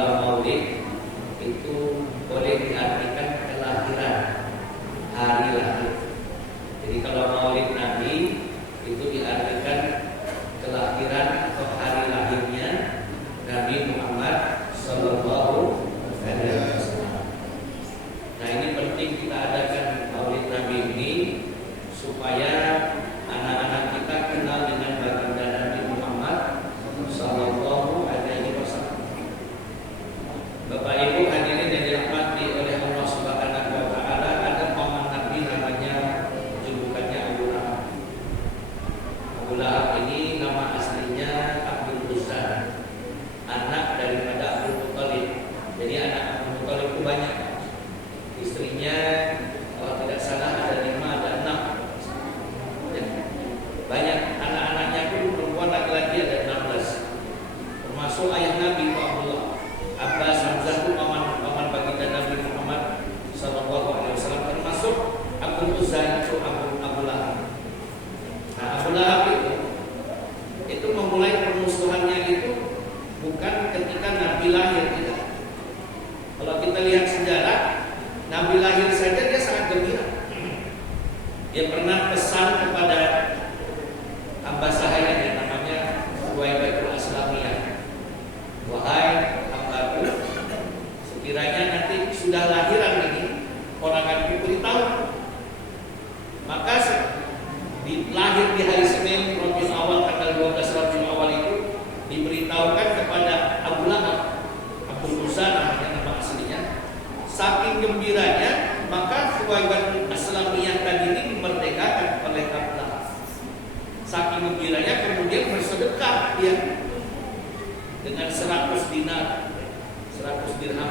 kalau maulid itu boleh diartikan kelahiran, hari lahir. Jadi kalau maulid Nabi itu diartikan kelahiran atau hari lahirnya Nabi Muhammad Sallallahu Alaihi Wasallam. Nah, ini penting kita adakan maulid Nabi ini supaya anak-anak kita kenal dengan baginda Nabi Muhammad Sallallahu Alaihi Wasallam. Bapak Ibu hadirin yang dirahmati oleh Allah Subhanahu Wa Taala, ada paman Nabi namanya julukannya Abu Lahab. Abu Lahab ini nama aslinya Abdul Uzza, anak daripada Abdul Muttalib. Jadi anak Abdul Muttalib itu banyak. Istrinya kalau tidak salah ada 5, ada 6. Ya. Banyak anak-anaknya pun perempuan laki-laki ada 16. Termasuk ayah Nabi Abdullah. Abbas Hamzah itu paman baginda Nabi Muhammad Sallallahu Alaihi Wasallam, termasuk Abdul Uzza itu Abu Lahab. Nah, Abu Lahab itu memulai permusuhannya itu bukan ketika Nabi lahir, tidak. Kalau kita lihat sejarah, Nabi lahir saja dia sangat gembira. Dia pernah pesan kepada hamba sahaya yang namanya Suwaibatul Aslamiyah, wahai hambaku, sekiranya nanti sudah lahiran ini orang akan beritahu. Maka lahir di hari Senin Rabiul Awal tanggal 12 Rabiul Awal itu diberitahukan kepada Abu Lahab, Abdul Uzza namanya nama aslinya. Saking gembiranya, maka Suwaibatul Aslamiyah tadi ini dimerdekakan oleh Abu Lahab. Saking gembiranya kemudian bersedekah dia dengan 100 dinar, 100 dirham.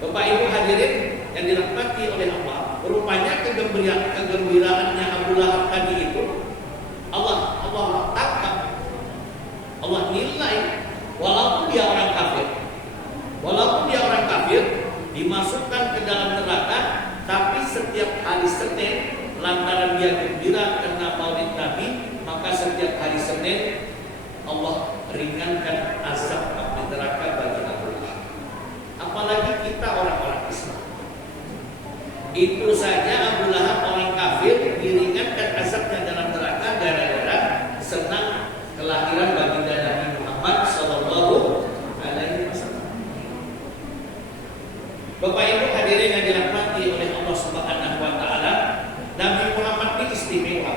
Bapak Ibu hadirin yang dirahmati oleh Allah, rupanya kegembiraannya Abu Lahab tadi itu Allah tangkap, Allah nilai, walaupun dia orang kafir, dimasukkan ke dalam neraka, tapi setiap hari Senin lantaran dia gembira karena maulid Nabi, maka setiap hari Senin Allah ringankan azab di neraka bagi Abu Lahab. Apalagi kita orang-orang Islam. Itu saja Abu Lahab orang kafir diringankan azabnya dalam neraka gara-gara senang kelahiran baginda Nabi Muhammad Sallallahu Alaihi Wasallam. Bapak Ibu hadirin yang dirahmati oleh Allah Subhanahu Wa Taala, Nabi Muhammad ini istimewa.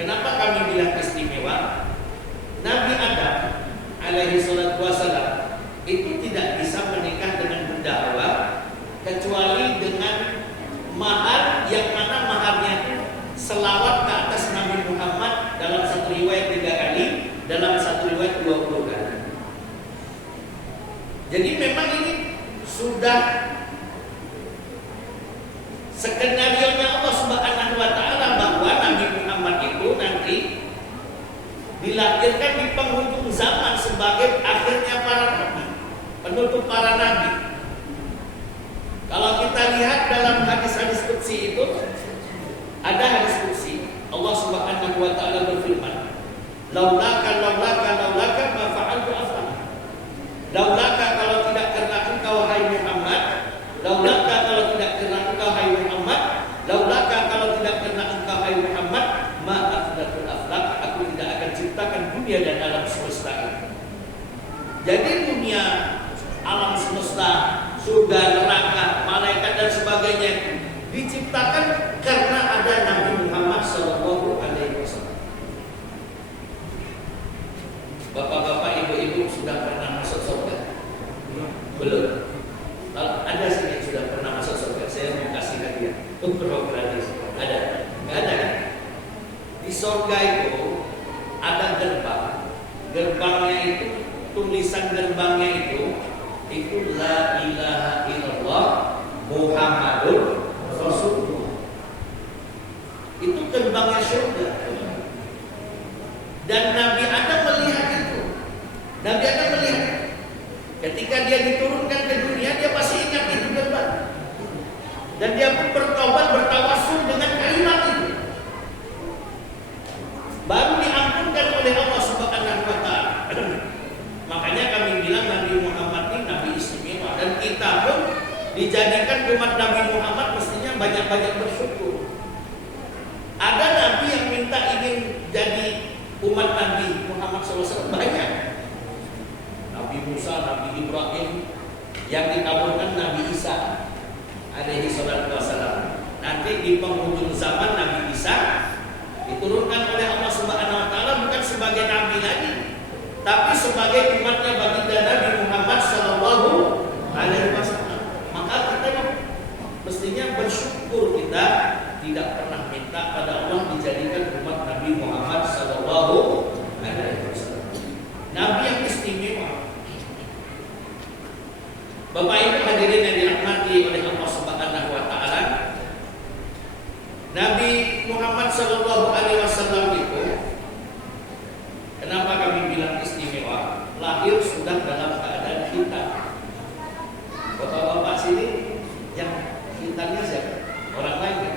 Kenapa kami bilang istimewa? Nabi Adam alaihi salatu wassalam itu tidak bisa menikah dengan benda hawa kecuali dengan mahar yang mana maharnya itu selawat ke atas Nabi Muhammad, dalam satu riwayat 3 kali, dalam satu riwayat 20 kali. Jadi memang ini sudah skenario-nya Allah Subhanahu Wa Taala bahwa Nabi Muhammad itu nanti dilahirkan di penghujung zaman sebagai akhirnya para nabi, penutup para nabi. Kalau kita lihat dalam hadis-hadis qudsi itu, ada hadis qudsi Allah Subhanahu Wa Taala berfirman, laulaka ma fa'altu af'al. Laulaka, kalau tidak karena engkau hai Muhammad, laulaka, kalau tidak karena engkau hai Muhammad, laulaka, kalau tidak karena engkau hai Muhammad, ma afdatul aflak, aku tidak akan ciptakan dunia dan alam semesta ini. Jadi dunia, alam semesta, surga, neraka, malaikat dan sebagainya diciptakan karena ada Nabi Muhammad Sallallahu Alaihi Wasallam. Bapak-bapak, ibu-ibu sudah pernah masuk surga? Belum. Kalau ada sih yang sudah pernah masuk surga, saya mau kasih hadiah. Gratis. Ada? Nggak ada kan? Di surga itu ada gerbang. Gerbangnya itu, tulisan gerbangnya itu la ilaha illallah Muhammadur Rasulullah. Itu gerbangnya surga. Dan Nabi Adam melihat itu. Nabi Adam melihat. Ketika dia diturunkan ke dunia, dia pasti ingat itu gerbang. Dan dia pun bertobat, bertawasul dengan kalimat itu. Baru diampunkan oleh Allah Subhanahu Wa Taala. Makanya kami bilang Nabi Muhammad dijadikan umat Nabi Muhammad mestinya banyak-banyak bersyukur. Ada Nabi yang minta ingin jadi umat Nabi Muhammad SAW banyak. Nabi Musa, Nabi Ibrahim, yang dikabulkan Nabi Isa alaihi salatu wassalam. Nanti di penghujung zaman Nabi Isa diturunkan oleh Allah Subhanahu wa taala bukan sebagai nabi lagi, tapi sebagai umatnya baginda Nabi Muhammad sallallahu alaihi wasallam. Maka kita mestinya bersyukur kita tidak pernah minta pada Allah dijadikan umat Nabi Muhammad sallallahu alaihi wasallam. Nabi yang istimewa. Bapak Ibu hadirin yang dirahmati oleh Allah Subhanahu wa taala, Nabi Muhammad sallallahu alaihi wasallam itu kenapa kami bilang istimewa? Lahir sudah dalam keadaan hitam. Bapak-bapak sini yang hitamnya siapa? Orang lain kan?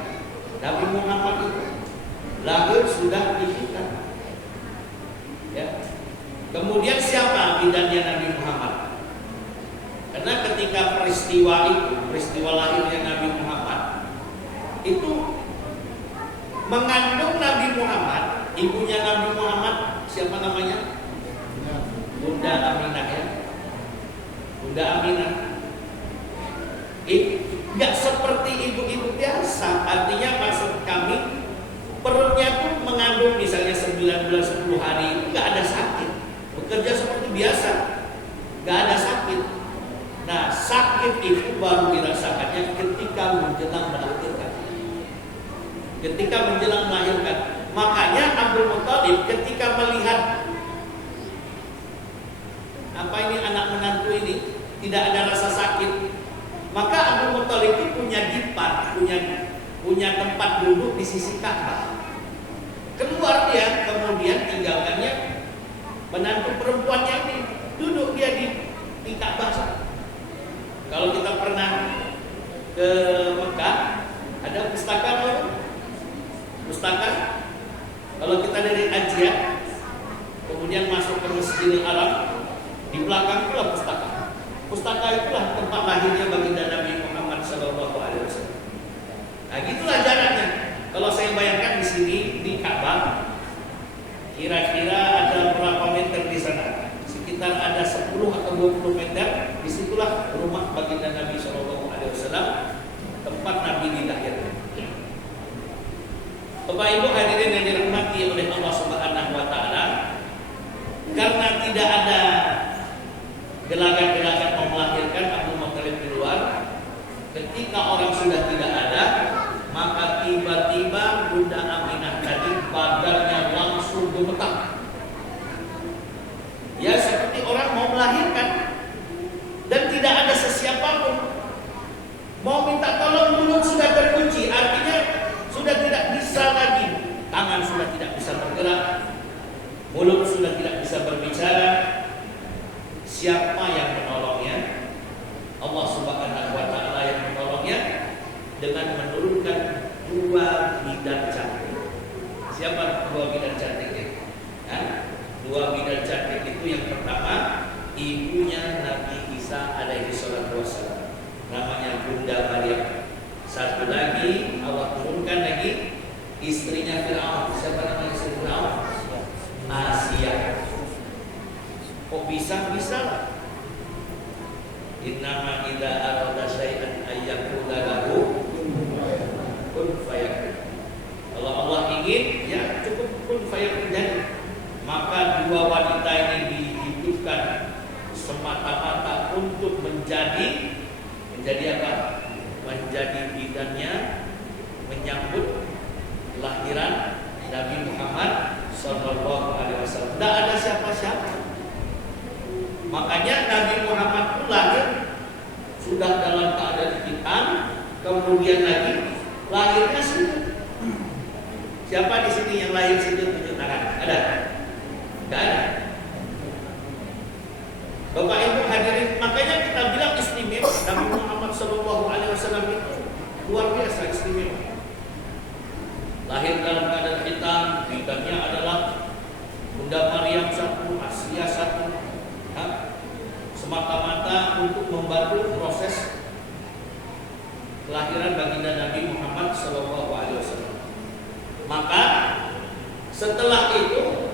Nabi Muhammad itu lahir sudah dihitam. Ya. Kemudian siapa bidannya Nabi Muhammad? Karena ketika peristiwa lahirnya Nabi Muhammad itu mengandung Nabi Muhammad, ibunya Nabi Muhammad siapa namanya? Bunda Aminah ya. Bunda Aminah. Enggak seperti ibu-ibu biasa. Artinya maksud kami perutnya tuh mengandung misalnya 9 bulan 10 hari itu enggak ada sakit. Bekerja seperti biasa. Enggak ada sakit. Nah, sakit itu baru dirasakannya ketika menjelang melahirkan. Ketika menjelang melahirkan. Makanya Abdul Muthalib ketika melihat apa ini anak menantu ini tidak ada rasa sakit, maka Abdul Muthalib itu punya dipan, punya tempat duduk di sisi Ka'bah. Keluar dia, kemudian tinggalkannya menantu perempuannya ini duduk dia di Ka'bah. Kalau kita pernah ke Mekah, ada pustaka apa? Pustaka. Kalau kita dari Ajiat, kemudian masuk ke Masjidil Haram, di belakang itulah pustaka. Pustaka itulah tempat lahirnya baginda Nabi Muhammad SAW. Nah, gitulah jaraknya. Kalau saya bayangkan di sini di Ka'bah, kira-kira ada berapa meter di sana? Sekitar ada 10 atau 20 meter. Disitulah rumah baginda Nabi SAW, tempat Nabi dilahirkan. Bapak Ibu hadirin yang dirahmati oleh Allah Subhanahu wa taala, karena tidak ada gelagat-gelagat mau melahirkan Abdul Muthalib keluar, ketika orang sudah tidak ada, maka tiba-tiba Bunda Aminah tadi badannya langsung gemetar. Ya seperti orang mau melahirkan dan tidak ada sesiapa pun. Mau minta tolong mulut sudah terkunci, artinya sudah tidak bisa lagi. Tangan sudah tidak bisa bergerak, mulut sudah tidak bisa berbicara. Siapa yang menolongnya? Allah Subhanahu wa taala yang menolongnya dengan menurunkan 2 bidan cantik. Siapa 2 bidan cantik itu? Ya? 2 bidan cantik itu yang pertama ibunya Nabi Isa alaihi salatu wassalam, namanya Bunda Maryam. Satu lagi Allah turunkan lagi istrinya Fir'aun. Siapa namanya istri Fir'aun? Asia. Kok bisa lah? Innama idza arada syai'an ayyakuna lahu kun fayakun. Kalau Allah ingin, ya cukup kun fayakun jadi. Maka 2 wanita ini dihidupkan semata-mata untuk menjadi apa? Menjadi bidannya menyambut kelahiran Nabi Muhammad sallallahu alaihi wasallam. Tidak ada siapa-siapa. Makanya Nabi Muhammad pun lahir sudah dalam keadaan hitam, kemudian lagi lahirnya sujud. Siapa di sini yang lahir sujud tunjuk tangan? Ada? Tidak ada. Bapak Ibu hadirin, makanya kita bilang istimewa. Nabi Muhammad SAW itu luar biasa istimewa. Lahir dalam keadaan hitam, bidannya adalah Bunda Maryam satu, Asia satu. Semata-mata untuk membantu proses kelahiran baginda Nabi Muhammad SAW. Maka setelah itu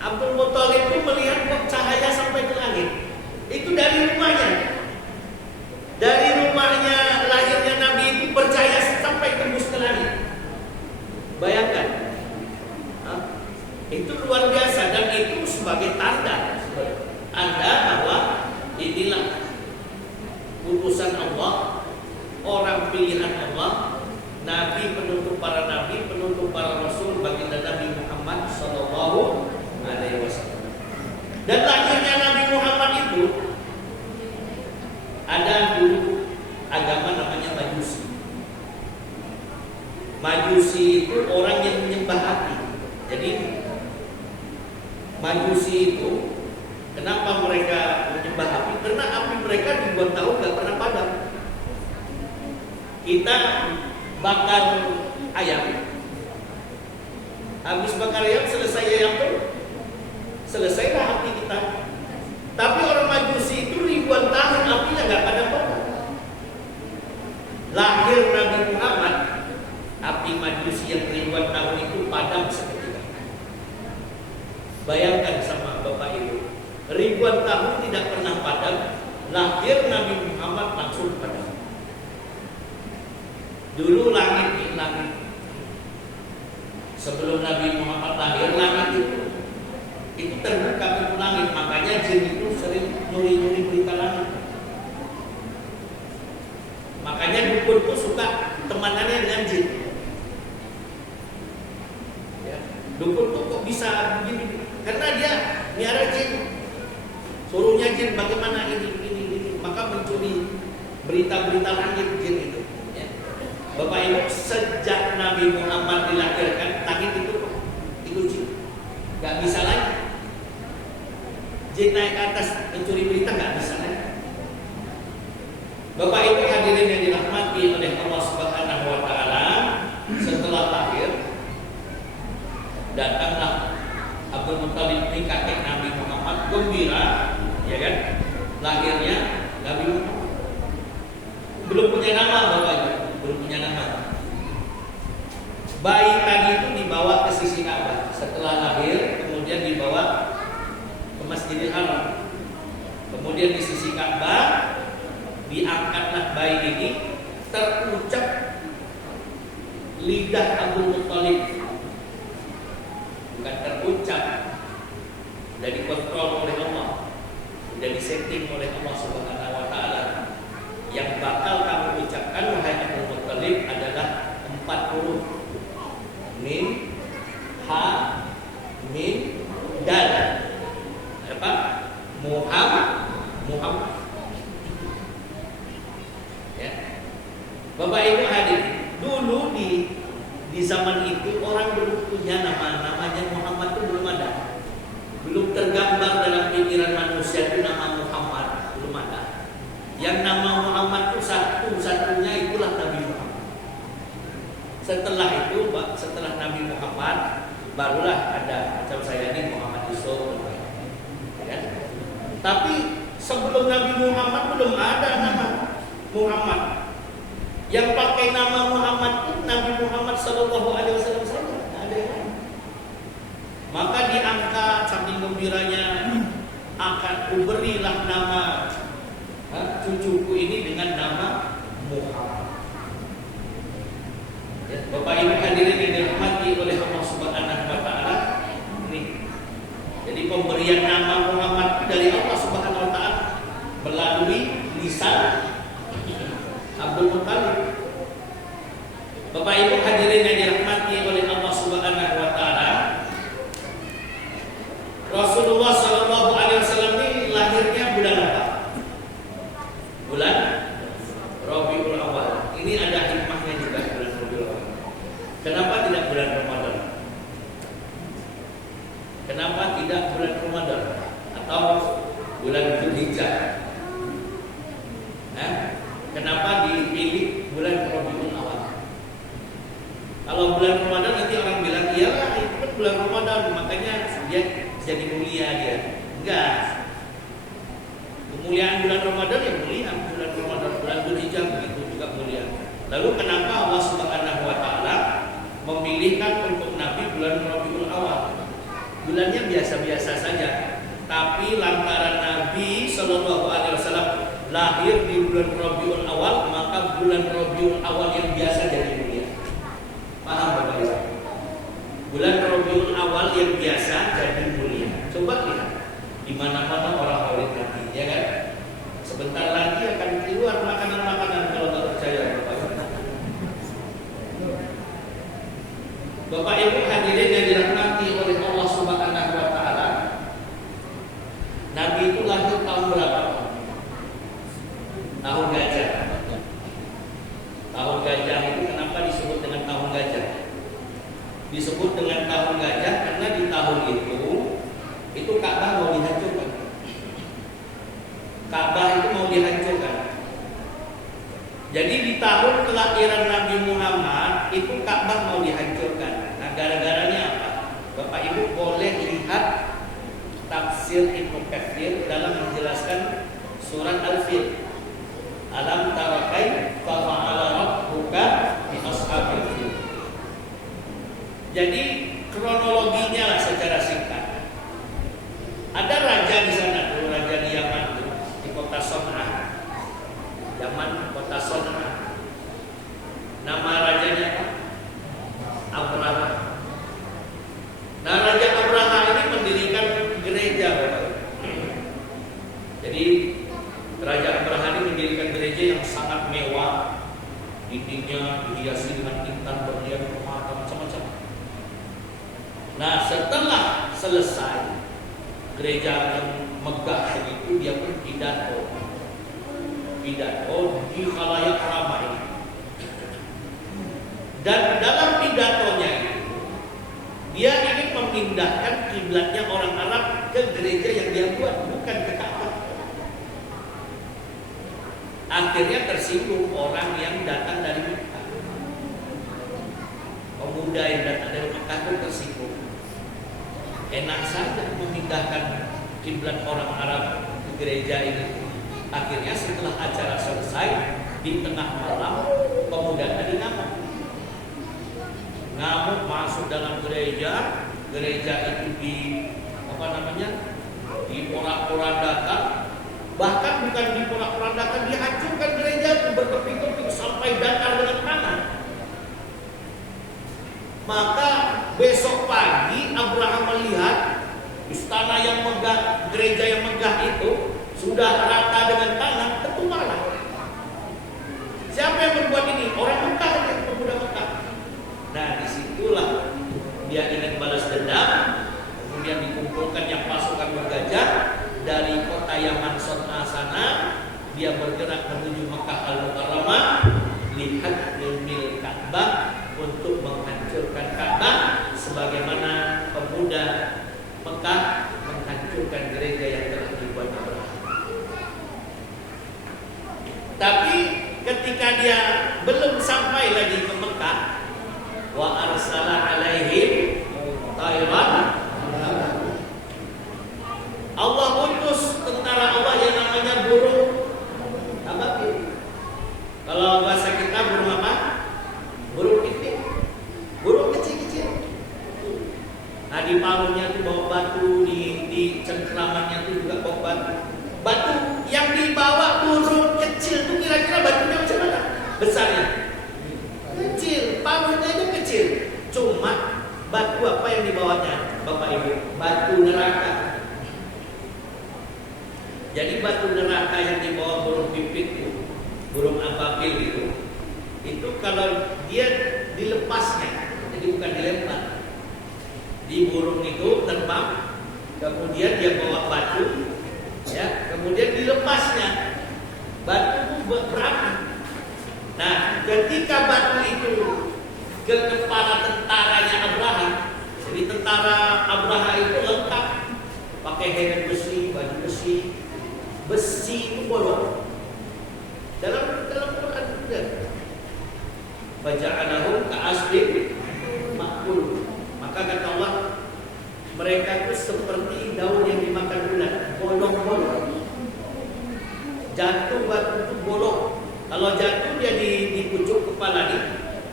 Abdul Muthalib itu melihat kok cahaya sampai ke langit. Itu dari rumahnya. Dari rumahnya lahirnya Nabi itu bercahaya sampai tembus ke langit. Bayangkan. Itu luar biasa, dan itu sebagai tanda bahwa inilah utusan Allah, orang pilihan Allah, Nabi penutup para nabi, penutup para rasul, baginda Nabi Muhammad Sallallahu Alaihi Wasallam. Dan lahirnya Nabi Muhammad itu ada dulu agama namanya Majusi. Majusi itu orang yang menyembah api. Jadi Majusi itu kenapa mereka menyembah api? Karena api mereka ribuan tahun gak pernah padam. Kita bakar ayam, habis bakar ayam selesai ayam tuh, selesailah api kita. Tapi orang Majusi itu ribuan tahun apinya gak padam-padam. Lahir Nabi Muhammad, api Majusi yang ribuan tahun itu padam seketika. Bayangkan sama Bapak Ibu, ribuan tahun tidak pernah padam, lahir Nabi Muhammad langsung padam. Dulu langit, sebelum Nabi Muhammad lahir, langit itu terbuka pintu langit. Makanya jin itu sering nyuri-nyuri berita langit. Makanya dukun itu suka temanannya dengan jin. Ya, dukun tuh kok bisa begini? Karena dia miara jin, suruhnya jin bagaimana ini, maka mencuri berita-berita langit jin itu. Ya. Bapak Ibu, sejak Nabi Muhammad dilahirkan, langit itu dikunci, nggak bisa lagi. Jin naik ke atas mencuri berita nggak bisa lagi. Bapak Ibu hadirin yang dirahmati oleh Allah Subhanahu Wa Taala, setelah lahir datanglah Abdul Muthalib ini kakek Nabi Muhammad gembira, ya kan? Lahirnya Nabi Muhammad. Belum punya nama Bapak Ibu, belum punya nama. Bayi tadi itu dibawa ke sisi Ka'bah. Setelah lahir, kemudian dibawa ke Masjidil Haram. Kemudian di sisi Ka'bah diangkatlah bayi ini, terucap lidah Abdul Muthalib. Bukan terucap, sudah dikontrol oleh Allah, sudah disetting oleh Allah Subhanahu Wa Taala. Yang bakal kamu ucapkan wahai Abdul Muthalib adalah 4 huruf: Mim, Ha, Mim, Dal. Apa? Muhammad. Ya. Bapak Ibu hadir. Dulu di zaman itu orang belum punya namanya Muhammad itu belum ada. Belum tergambar dalam pikiran manusia itu nama Muhammad, belum ada. Yang nama Muhammad itu satu-satunya itulah Nabi Muhammad. Setelah itu, setelah Nabi Muhammad, barulah ada macam saya ini Muhammad Yusuf. Ya. Tapi sebelum Nabi Muhammad belum ada nama Muhammad. Yang pakai nama Muhammad itu Nabi Muhammad Sallallahu Alaihi Wasallam saja, tidak ada yang lain. Maka diangkat saking gembiranya, akan kuberilah nama cucuku ini dengan nama Muhammad. Ya, Bapak Ibu hadirin yang dirahmati oleh Allah Subhanahu Wa Taala, ini. Jadi pemberian nama Muhammad dari Allah Subhanahu Wa Taala melalui lisan Abdul Muthalib. Bapak Ibu hadirin yang dirahmati oleh Allah Subhanahu Wa Taala, Rasulullah Sallallahu Alaihi Wasallam ini lahirnya bulan apa? Bulan Rabiul Awal. Ini ada hikmahnya juga, bulan Rabiul Awal. Kenapa tidak bulan Ramadan? Kenapa tidak bulan Ramadan atau bulan Dzulhijjah? Kenapa dipilih bulan Rabiul Awal? Kalau bulan Ramadan nanti orang bilang, iyalah itu kan bulan Ramadan, makanya dia jadi mulia dia. Enggak. Kemuliaan bulan Ramadan yang mulia, kan bulan Ramadan, bulan Dzulhijjah begitu juga mulia. Lalu kenapa Allah Subhanahu wa taala memilihkan untuk Nabi bulan Rabiul Awal? Bulannya biasa-biasa saja, tapi lantaran Nabi Shallallahu Alaihi Wasallam lahir di bulan Rabiul Awal, maka bulan Rabiul Awal yang biasa jadi mulia. Paham Bapak Ibu? Bulan Rabiul Awal yang biasa jadi mulia. Coba lihat, di mana-mana orang maulid Nabi, ya kan? Sebentar lagi akan keluar makanan-makanan kalau nggak percaya Bapak Ibu. Bapak Ibu hadirin yang dirahmati oleh Allah Subhanahu wa taala, Nabi itu lahir tahun berapa? Tahun gajah. Tahun gajah itu kenapa disebut dengan tahun gajah? Disebut dengan tahun gajah karena di tahun itu Ka'bah mau dihancurkan. Ka'bah itu mau dihancurkan. Jadi di tahun kelahiran Nabi Muhammad itu Ka'bah mau dihancurkan. Nah, gara-garanya apa? Bapak Ibu boleh lihat tafsir Ibnu Katsir dalam menjelaskan surat Al-Fil. Alam tara kaifa fa'ala rabbuka bi ashabil fil. Jadi kronologinya lah secara singkat. Ada raja di sana dulu, raja di Yaman di kota Son'a. Yaman, kota Son'a. Nama rajanya apa? Abraha. Nah, Raja Abraha ini mendirikan gereja, Bapak. Jadi Raja Abraha ini mendirikan gereja yang sangat mewah, dindingnya dihiasi dengan intan berlian permata macam-macam. Nah, setelah selesai gereja yang megah begitu, dia pun pidato di khalayak ramai. Dan dalam pidatonya itu, dia ingin memindahkan kiblatnya orang Arab ke gereja yang dia buat, bukan ke Ka'bah. Akhirnya tersinggung orang yang datang dari Mekah. Pemuda yang datang dari Mekah itu tersinggung. Enak saja memindahkan kiblat orang Arab ke gereja ini. Akhirnya setelah acara selesai, di tengah malam pemuda tadi ngamuk masuk dalam gereja itu diporak-porandakan, bahkan bukan diporak-porandakan, dihancurkan gereja itu berkeping-keping sampai datar dengan tanah. Maka besok pagi Abraham melihat istana yang megah, gereja yang megah itu sudah rata dengan tanah, tentu marah. Siapa yang membuat ini? Orang Mekah, pemuda Mekah. Nah, disitulah dia ingin balas dendam. Kemudian dikumpulkan yang pasukan bergajah dari kota Yaman Son'a sana. Dia bergerak menuju Mekah Al-Mukarramah, lihat mil Ka'bah, untuk menghancurkan Ka'bah, sebagaimana pemuda Mekah menghancurkan gereja yang telah dibuat Abraham. Tapi ketika dia belum sampai lagi ke Mekah, wa arsala alaihim tayran, Allah utus tentara Allah yang namanya burung ababil. Kalau bahasa kita burung apa? Burung pipit, burung kecil-kecil. Nah, di paruhnya itu bawa batu, di cengkramannya itu juga bawa batu. Batu yang dibawa burung kecil itu kira-kira batunya macam mana? Besarnya kecil, paruhnya itu kecil. Cuma batu apa yang dibawanya, Bapak Ibu? Batu neraka. Jadi batu neraka yang dibawa burung pipit itu, burung ababil itu kalau dia dilepasnya, jadi bukan dilempar. Di burung itu terbang, kemudian dia bawa batu, ya, kemudian dilepasnya, batu berapi. Nah, ketika batu itu ke kepala tentaranya Abraha, jadi tentara Abraha itu lengkap, pakai helm besi, baju besi itu bolong. Dalam Quran juga, baca'anahum ka'aslim ma'kul. Maka kata Allah, mereka itu seperti daun yang dimakan ulat, bolong-bolong. Jatuh batu itu bolong. Kalau jatuh dia di pucuk kepala nih,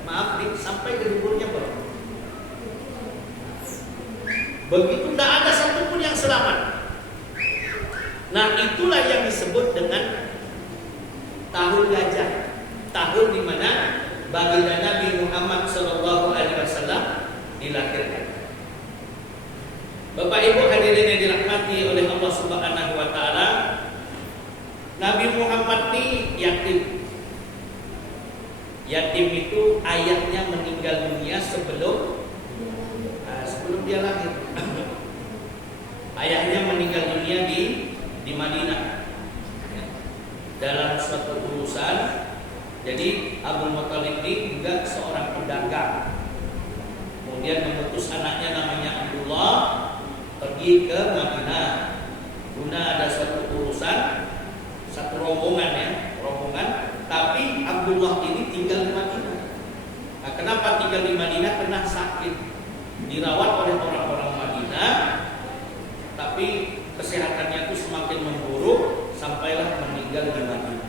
maaf nih, sampai ke duburnya bolong. Begitu, tidak ada satupun yang selamat. Nah, itulah yang disebut dengan tahun gajah, tahun di mana baginda Nabi Muhammad SAW dilahirkan. Bapak Ibu hadirin yang dirahmati oleh Allah Subhanahu wa taala, Nabi Muhammad ini yatim. Yatim itu ayahnya meninggal dunia sebelum dia lahir. Ayahnya meninggal dunia di Madinah dalam suatu urusan. Jadi Abdul Muthalib ini juga seorang pedagang. Kemudian mengutus anaknya namanya Abdullah pergi ke Madinah guna ada suatu urusan, satu rombongan. Tapi Abdullah ini tinggal di Madinah. Nah, kenapa tinggal di Madinah? Karena sakit, dirawat oleh orang-orang Madinah, tapi kesehatannya itu semakin memburuk sampailah meninggal di Madinah.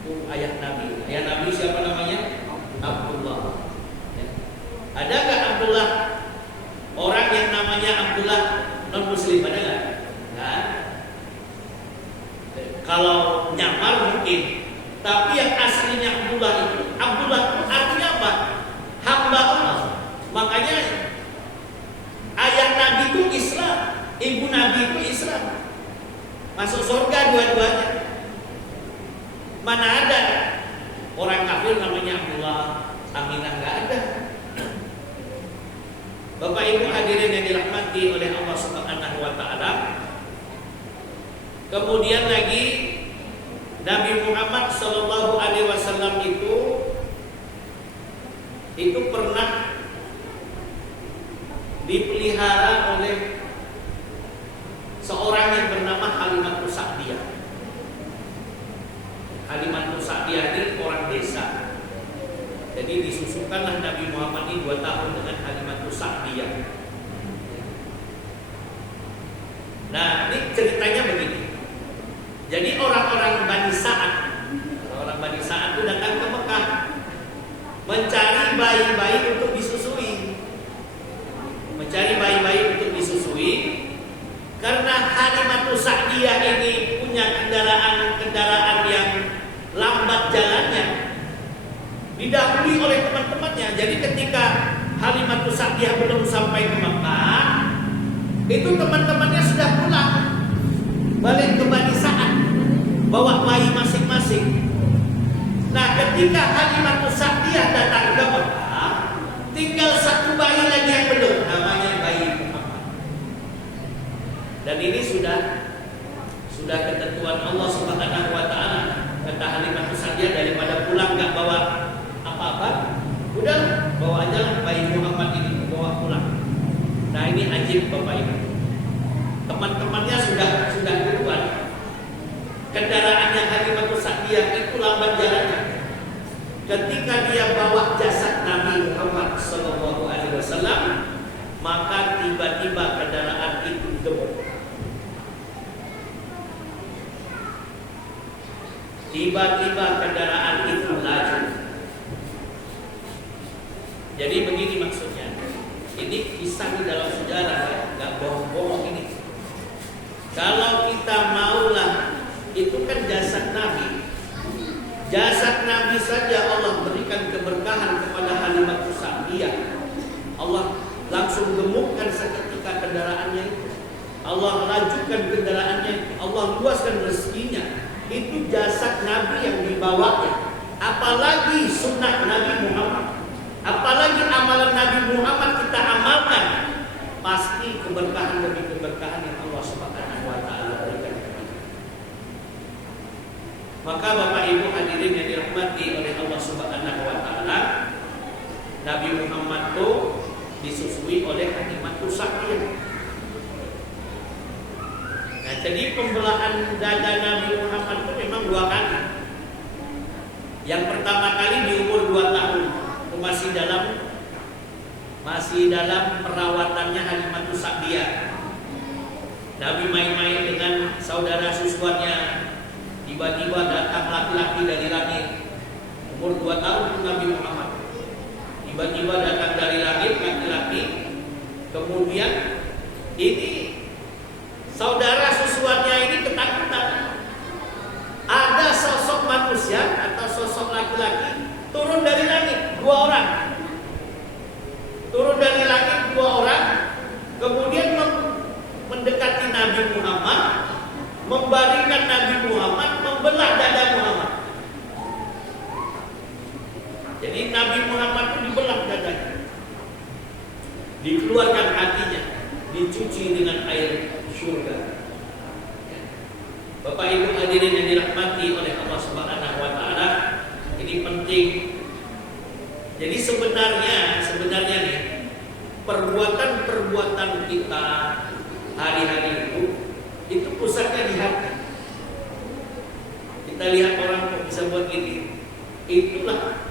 Itu ayah Nabi. Ayah Nabi siapa namanya? Abdullah. Ya. Ada nggak Abdullah? Orang yang namanya Abdullah non Muslim ada nggak? Nah, kalau nyamar mungkin, tapi yang aslinya Abdullah itu artinya apa? Hamba Allah. Makanya ayah Nabi itu Islam, ibu Nabi itu Islam, masuk surga dua-duanya. Mana ada orang kafir namanya Abdullah, Aminah, nggak ada. Bapak Ibu hadirin yang dirahmati oleh Allah Subhanahu wa taala. Kemudian lagi Nabi Muhammad sallallahu alaihi wasallam itu pernah dipelihara oleh seorang yang bernama Halimatus Sa'diyah. Halimatus Sa'diyah ini orang desa. Jadi disusukanlah Nabi Muhammad ini 2 tahun dengan Halimatus Sa'diyah. Nah, ini ceritanya begini. Jadi orang-orang Bani Sa'ad itu datang ke Mekah mencari bayi-bayi untuk disusui. Karena Halimatus Sa'diyah ini punya kendaraan yang lambat jalannya, didahului oleh teman-temannya. Jadi ketika Halimatus Sa'diyah belum sampai ke Mekah, itu teman-temannya sudah pulang balik ke Bani Sa'ad, bawa bayi masing-masing. Nah, ketika Halimatus Sa'diyah datang ke Mekah, tinggal satu bayi lagi yang belum, namanya bayi Muhammad. Dan ini sudah ketentuan Allah Subhanahu wa taala. Kata Halimatus Sa'diyah, daripada pulang nggak bawa apa-apa, udah bawa aja lah bayi Muhammad ini, bawa pulang. Nah, ini ajib Bapak Ibu. Teman-temannya sudah keluar. Kendaraannya Halimatus Sa'diyah itu lambat jalannya. Ketika dia bawa jasad Nabi Muhammad SAW, maka tiba-tiba kendaraan itu gemuk. Tiba-tiba kendaraan itu laju. Jadi begini maksudnya. Ini kisah di dalam sejarah, nggak bohong-bohong ini. Kalau kita maulah, itu kan jasad Nabi. Jasad Nabi saja Allah berikan keberkahan kepada Halimatus Sa'diyah. Allah langsung gemukkan seketika kendaraannya itu. Allah lajukan kendaraannya, Allah luaskan rezekinya. Itu jasad Nabi yang dibawanya. Apalagi sunnah Nabi Muhammad, apalagi amalan Nabi Muhammad kita amalkan, pasti keberkahan demi keberkahan yang Allah Subhanahu wa taala berikan kepada kita. Maka Bapak Ibu hadirin yang dirahmati oleh Allah Subhanahu wa taala, Nabi Muhammad itu disusui oleh Halimatus Sa'diyah. Nah, jadi pembelahan dada Nabi Muhammad itu memang 2 kali. Yang pertama kali di umur 2 tahun, itu masih dalam perawatannya Halimatus Sa'diyah. Nabi main-main dengan saudara susuannya di tiba-tiba datang laki-laki dari langit. Umur 2 tahun Nabi Muhammad. Tiba-tiba datang dari langit laki-laki. Kemudian ini saudara susuannya ini ketakutan. Ada sosok manusia atau sosok laki-laki turun dari langit, 2 orang. Turun dari langit 2 orang, kemudian mendekati Nabi Muhammad, membaringkan Nabi Muhammad, membelah dada Muhammad. Jadi Nabi Muhammad itu dibelah dadanya, dikeluarkan hatinya, dicuci dengan air surga. Bapak Ibu hadirin yang dirahmati oleh Allah Subhanahu wa taala, ini penting. Jadi sebenarnya nih, perbuatan kita hari-hari itu pusatnya di hati. Kita lihat orang kok bisa buat gini, itulah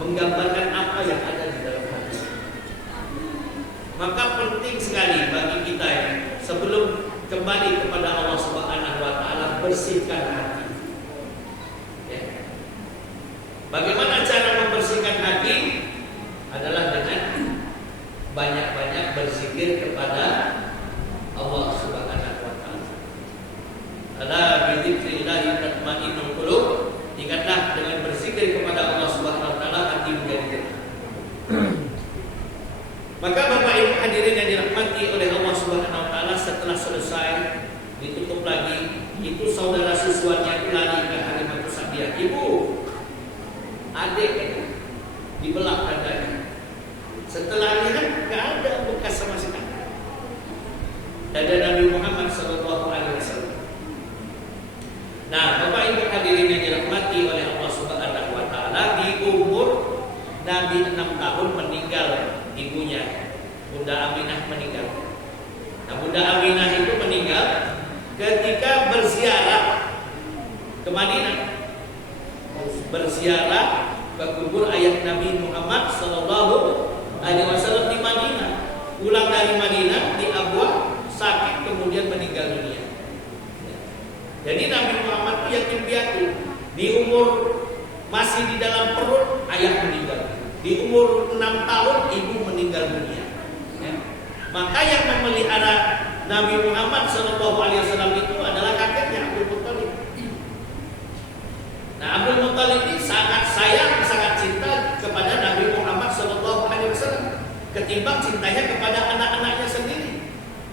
menggambarkan apa yang ada di dalam hati. Maka penting sekali bagi kita ya, sebelum kembali kepada Allah Subhanahu wa taala, bersihkan hati. Ya. Bagaimana cara membersihkan hati? Adalah dengan banyak-banyak berzikir kepada Allah Subhanahu wa taala. Ala bizikrillah tatma'innul qulub. Ingatlah, dengan berzikir kepada Allah Subhanahu wa taala hati menjadi tenang. Maka Bapak Ibu hadirin yang dirahmati oleh Allah Subhanahu wa taala, setelah selesai ditutup lagi, itu saudara siswanya lari ke Halimah Sa'diyah. Ibu, adik dibelah dadanya. Setelah lihat nggak ada bekas sama sekali dada Nabi Muhammad SAW. Nah, Bapak Ibu hadirin yang dirahmati oleh Allah Subhanahu wa taala, di umur Nabi 6 tahun meninggal ibunya, Bunda Aminah meninggal. Nah, Bunda Aminah itu meninggal ketika berziarah ke Madinah, berziarah ke kubur ayah Nabi Muhammad SAW di Madinah. Pulang dari Madinah di Abwa, sakit, kemudian meninggal dunia. Jadi Nabi Muhammad itu yatim piatu. Di umur masih di dalam perut ayah meninggal. Di umur 6 tahun ibu meninggal dunia. Ya. Maka yang memelihara Nabi Muhammad SAW itu adalah kakeknya Abdul Muttalib. Nah, Abdul Muttalib ini sangat sayang, sangat cinta kepada Nabi Muhammad SAW ketimbang cintanya kepada anak-anaknya sendiri.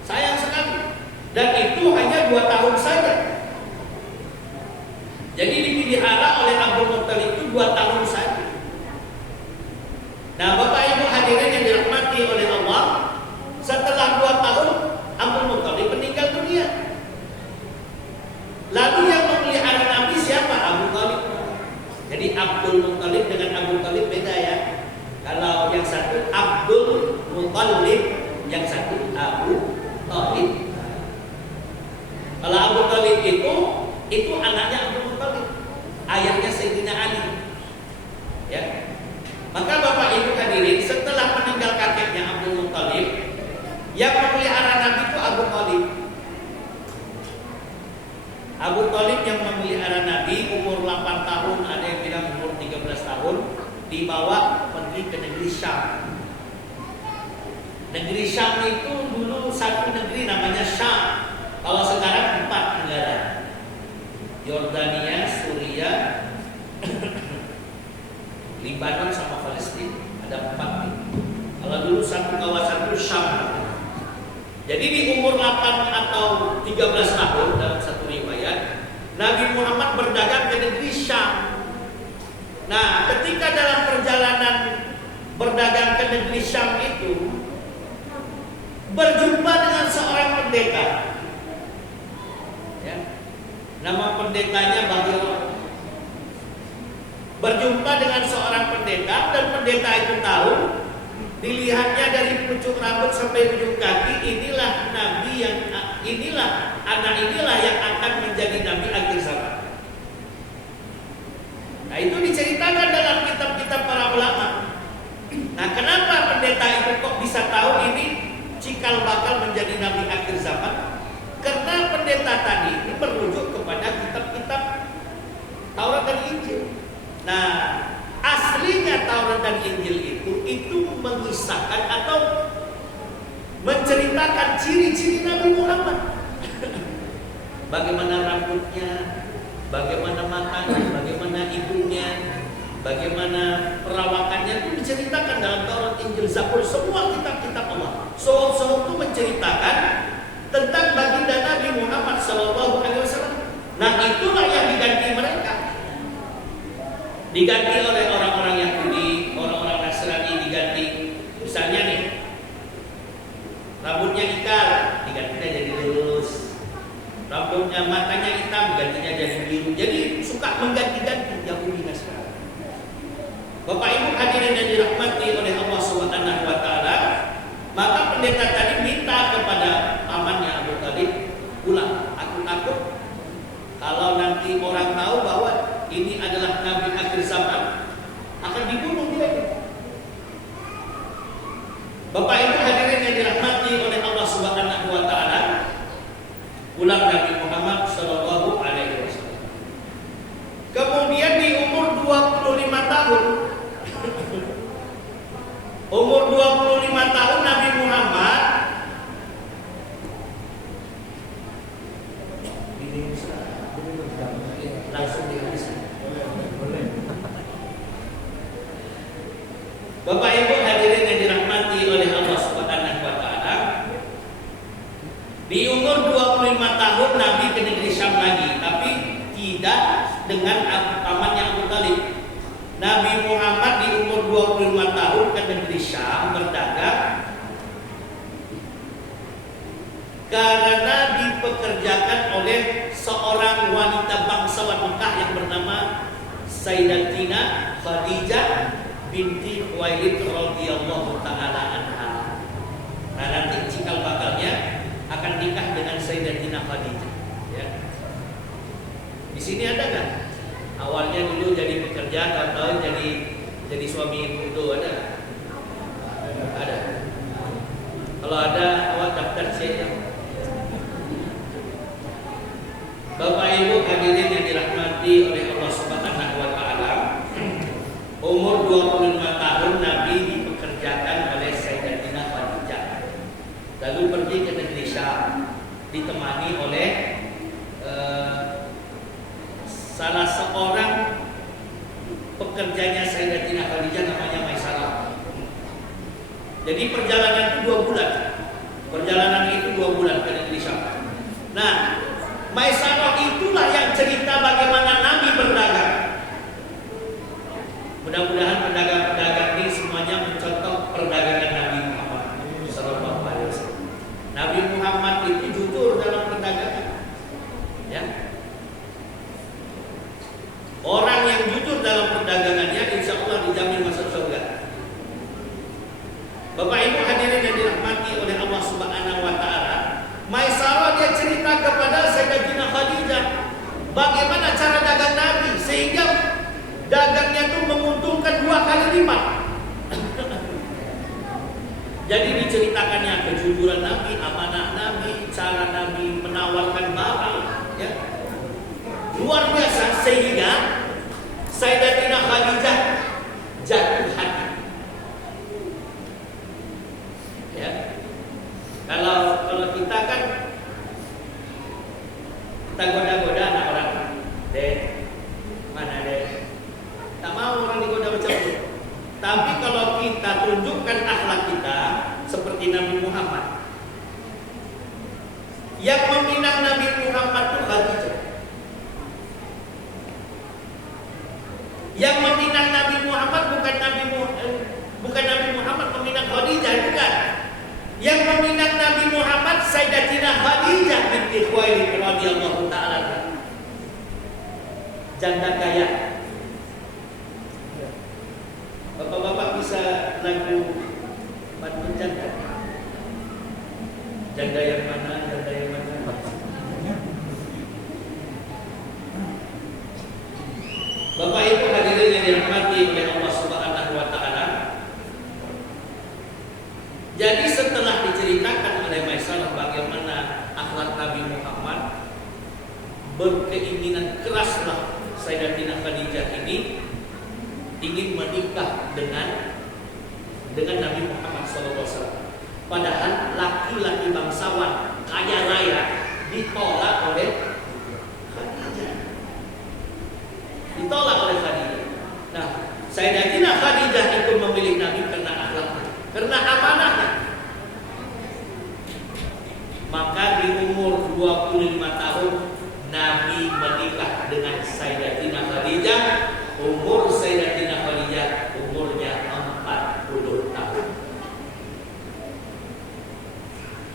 Sayang sekali. Dan itu hanya 2 tahun saja. Jadi dipelihara oleh Abdul Muttalib itu 2 tahun saja. Nah, Bapak Ibu hadirin yang dirahmati oleh Allah, setelah 2 tahun Abdul Muttalib meninggal dunia. Lalu yang memelihara Nabi siapa? Abu Thalib. Jadi Abdul Muttalib dengan Abu Thalib beda ya. Kalau yang satu Abdul Muttalib, yang satu Abu Thalib. Kalau Abu Thalib itu anaknya Abdul Muttalib, ayahnya Sayyidina Ali. Ya. Maka Bapak Ibu hadirin, setelah meninggal kakeknya Abdul Muttalib, yang memelihara Nabi itu Abu Thalib. Abu Thalib yang memelihara Nabi umur 8 tahun, ada yang bilang umur 13 tahun, dibawa pergi ke negeri Syam. Negeri Syam itu dulu satu negeri namanya Syam. Kalau sekarang 4 negara. Yordania, Suria, Libanon sama Palestina. Ada 4 nih. Kalau dulu satu kawasan itu Syam. Jadi di umur 8 atau 13 tahun dalam satu riwayat, Nabi Muhammad berdagang ke negeri Syam. Nah, ketika dalam perjalanan berdagang ke negeri Syam itu berjumpa dengan seorang pendeta. Ya. Nama pendetanya Bahira. Berjumpa dengan seorang pendeta, dan pendeta itu tahu, dilihatnya dari pucuk rambut sampai ujung kaki, inilah nabi yang anak inilah yang akan menjadi nabi akhir zaman. Nah, itu diceritakan dalam kitab-kitab para ulama. Nah, kenapa pendeta itu kok bisa tahu ini cikal bakal menjadi nabi akhir zaman? Karena pendeta tadi ini merujuk kepada kitab-kitab menceritakan ciri-ciri Nabi Muhammad. Bagaimana rambutnya, bagaimana matanya, bagaimana hidungnya, bagaimana perawakannya, itu diceritakan dalam Taurat, Injil, Zabur, semua kitab-kitab Allah. Soal-soal itu menceritakan tentang baginda Nabi Muhammad SAW. Nah, itulah yang diganti mereka. Diganti oleh orang-orang Yahudi, orang-orang Nasrani, diganti. Misalnya nih, rambutnya ikal, digantinya jadi lurus. Rambutnya, matanya hitam, gantinya jadi biru. Jadi suka mengganti-ganti Yahudi Nasrani. Bapak Ibu hadirin yang dirahmati oleh Allah Subhanahu wa taala, maka pendeta tadi minta kepada pamannya Abu Thalib, pulang. Aku takut kalau nanti orang tahu bahwa ini adalah Nabi akhir zaman, akan dibunuh dia. Bapak Ibu hadirin yang dirahmati oleh Allah Subhanahu wa taala, pulang Nabi Muhammad sallallahu alaihi wasallam. Kemudian di umur 25 tahun umur 25 tahun Nabi Muhammad langsung dihabiskan. Bapak Ibu hadirin yang dirahmati oleh Allah Subhanahu wa taala, di umur 25 tahun Nabi ke negeri Syam lagi, tapi tidak dengan pamannya Abu Thalib. Nabi Muhammad di umur 25 tahun ke negeri Syam berdagang karena dipekerjakan oleh seorang wanita bangsawan Mekah yang bernama Sayyidatina Khadijah binti Khuwailid radhiyallahu taala anha. Nah, nanti cikal bakalnya akan nikah dengan Sayyidatina Khadijah. Ya. Di sini ada nggak? Awalnya dulu jadi pekerja, atau jadi suami ibu itu ada? Ada. Kalau ada, awak daftar saja. Bapak Ibu hadirin yang dirahmati oleh Allah Subhanahu wa taala, umur 25 tahun Nabi dipekerjakan oleh Sayyidatina Khadijah. Lalu pergi ke negeri Syam, ditemani oleh salah seorang pekerjanya Sayyidatina Khadijah, namanya Maisarah. Jadi perjalanan itu 2 bulan. Perjalanan itu 2 bulan ke negeri Syam. Nah, Maisarah itulah yang cerita bagaimana Nabi berdagang. Mudah-mudahan pedagang-pedagang ini semuanya mencontoh perdagangan Nabi Muhammad sallallahu alaihi wasallam. Nabi Muhammad itu jujur dalam perdagangan. Ya. Orang yang jujur dalam perdagangannya insya Allah dijamin masuk surga. Bapak Ibu hadirin yang dirahmati oleh Allah Subhanahu wa taala, Maisarah dia cerita kepada Sayyidatina Khadijah bagaimana cara dagang Nabi sehingga dagangnya itu menguntungkan 2 kali lipat. Jadi diceritakannya kejujuran Nabi, amanah Nabi, cara Nabi menawarkan barang, ya. Luar biasa sehingga Sayyidatina Khadijah jatuh hati. Ya. Kalau kita kan kita goda-goda anak orang, deh, mana deh, tak mau orang digoda macam itu. Tapi kalau kita tunjukkan akhlak kita seperti Nabi Muhammad, yang meminang Nabi Muhammad itu Khadijah. Yang meminang Nabi Muhammad bukan Nabi Muhammad meminang Khadijah, bukan. Yang meminang Nabi Muhammad Sayyidatina Khadijah binti Khuwailid radhiyallahu taala. Janda kaya. Bapak-bapak bisa lagu Bantu Janda? Janda yang mana? Janda yang mana? Bapak Ibu hadirin yang dirahmati oleh Allah Subhanahu wa taala. Jadi setelah diceritakan oleh Maisarah bagaimana akhlak Nabi Muhammad, berkeinginan keraslah Sayyidatina Khadijah ini ingin menikah dengan Nabi Muhammad SAW. Padahal laki-laki bangsawan kaya raya ditolak oleh Khadijah. Ditolak oleh Khadijah. Nah, Sayyidatina Khadijah itu memilih Nabi karena akhlaknya, karena amanahnya. Maka di umur 25 tahun Nabi menikah dengan Sayyidatina Khadijah. Umur Sayyidatina Khadijah umurnya 40 tahun.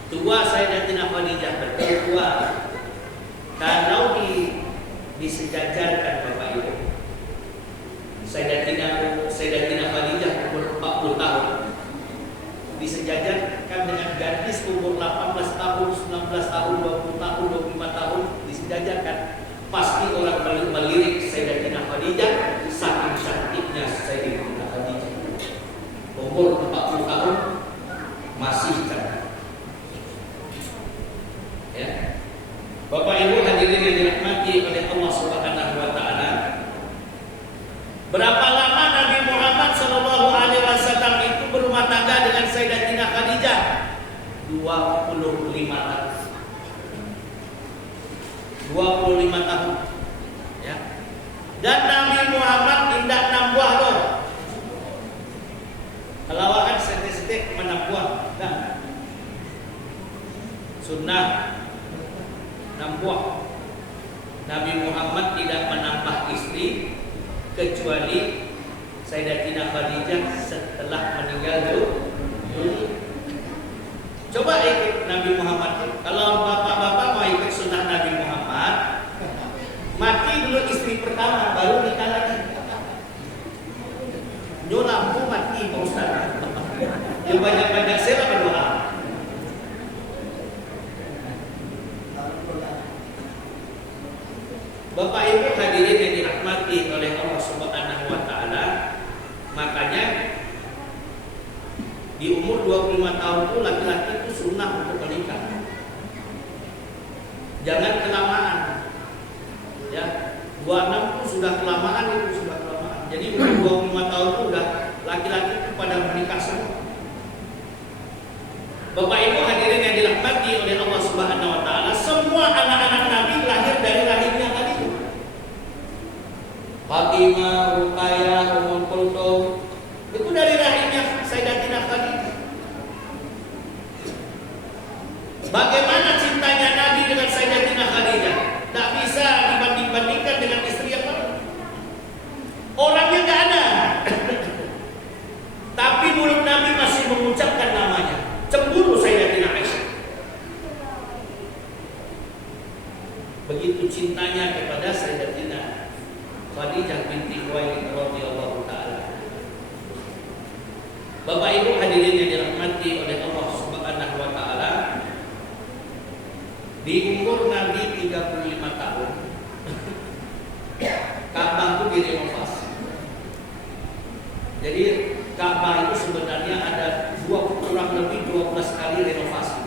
Tua Sayyidatina Khadijah betul tua. Kalau disejajarkan Bapak Ibu, Sayyidatina Khadijah umur 40 tahun disejajarkan dengan gadis umur 18 tahun, 19 tahun, 20 tahun, 25 tahun, disejajarkan, pasti orang melirik Sayyidatina Khadijah saking cantiknya Sayyidatina Khadijah. Umur 40 tahun masih cantik. Ya. Bapak Ibu hadirin yang dirahmati oleh Allah Subhanahu wa taala. Berapa lama Nabi Muhammad sallallahu alaihi wasallam itu berumah tangga dengan Sayyidatina Khadijah? 25 tahun. 25 tahun. Ya. Dan Nabi Muhammad tidak nambah loh. Kalau akan setik menambah. Nah. Sunnah nambah. Nabi Muhammad tidak menambah istri kecuali Sayyidatina Khadijah setelah meninggal dunia. Coba ikut Nabi Muhammad. Kalau bapak-bapak mau ikut sunnah Nabi Muhammad, mati dulu istri pertama, baru nikah lagi. Lampu mati Pak Ustaz. Yang banyak-banyak saya berdoa. Bapak Ibu hadirin yang dirahmati oleh Allah Subhanahu wa taala, makanya di umur 25 tahun itu laki-laki itu sunnah untuk menikah. Jangan kelamaan. Ya, 26 itu sudah kelamaan, itu sudah kelamaan. Jadi umur 25 tahun itu udah laki-laki itu pada menikah semua. Bapak Ibu hadirin yang dirahmati oleh Allah Subhanahu wa taala, semua anak-anak Nabi lahir dari rahimnya tadi. Fatimah, Ruqayyah, Ummul Kulthum itu dari rahimnya Sayyidatina Khadijah. Bagaimana cintanya Nabi dengan Sayyidatina Khadijah? Tak bisa dibanding-bandingkan dengan istri yang lain. Orangnya nggak ada, tapi mulut Nabi masih mengucapkan namanya. Cemburu Sayyidatina Aisyah. Begitu cintanya kepada Sayyidatina Khadijah binti Khuwailid radhiyallahu taala. Bapak Ibu hadirin yang dirahmati oleh Allah Subhanahu wa taala, di umur Nabi 35 tahun Ka'bah itu direnovasi. Jadi Ka'bah itu sebenarnya ada kurang lebih 12 kali renovasi.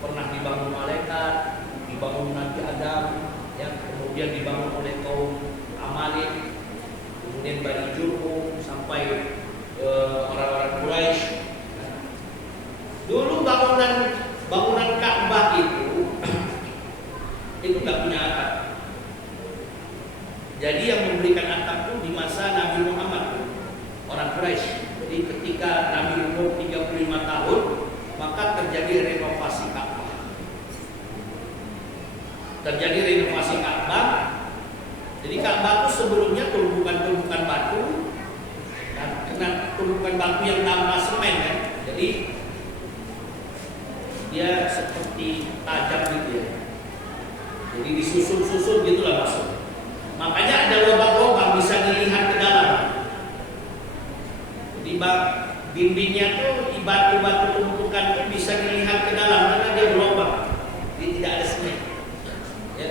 Pernah dibangun malaikat, dibangun Nabi Adam, ya, kemudian dibangun oleh kaum Amalek, kemudian Bani Jurhum sampai orang-orang Quraisy. Dulu bangunan Ka'bah itu nggak punya atap. Jadi yang memberikan atap itu di masa Nabi Muhammad, orang Quraisy. Jadi ketika Nabi umur 35 tahun, maka terjadi renovasi Ka'bah. Terjadi renovasi Ka'bah. Jadi Ka'bah itu sebelumnya tumpukan-tumpukan batu, karena tumpukan batu yang tanpa semen kan. Jadi dia seperti tajam gitu ya. Jadi disusun-susun gitulah maksudnya. Makanya ada lubang-lubang bisa dilihat ke dalam. Jadi dindingnya tuh di batu-batu tumpukan itu bisa dilihat ke dalam karena dia berlubang. Jadi tidak ada semen. Ya.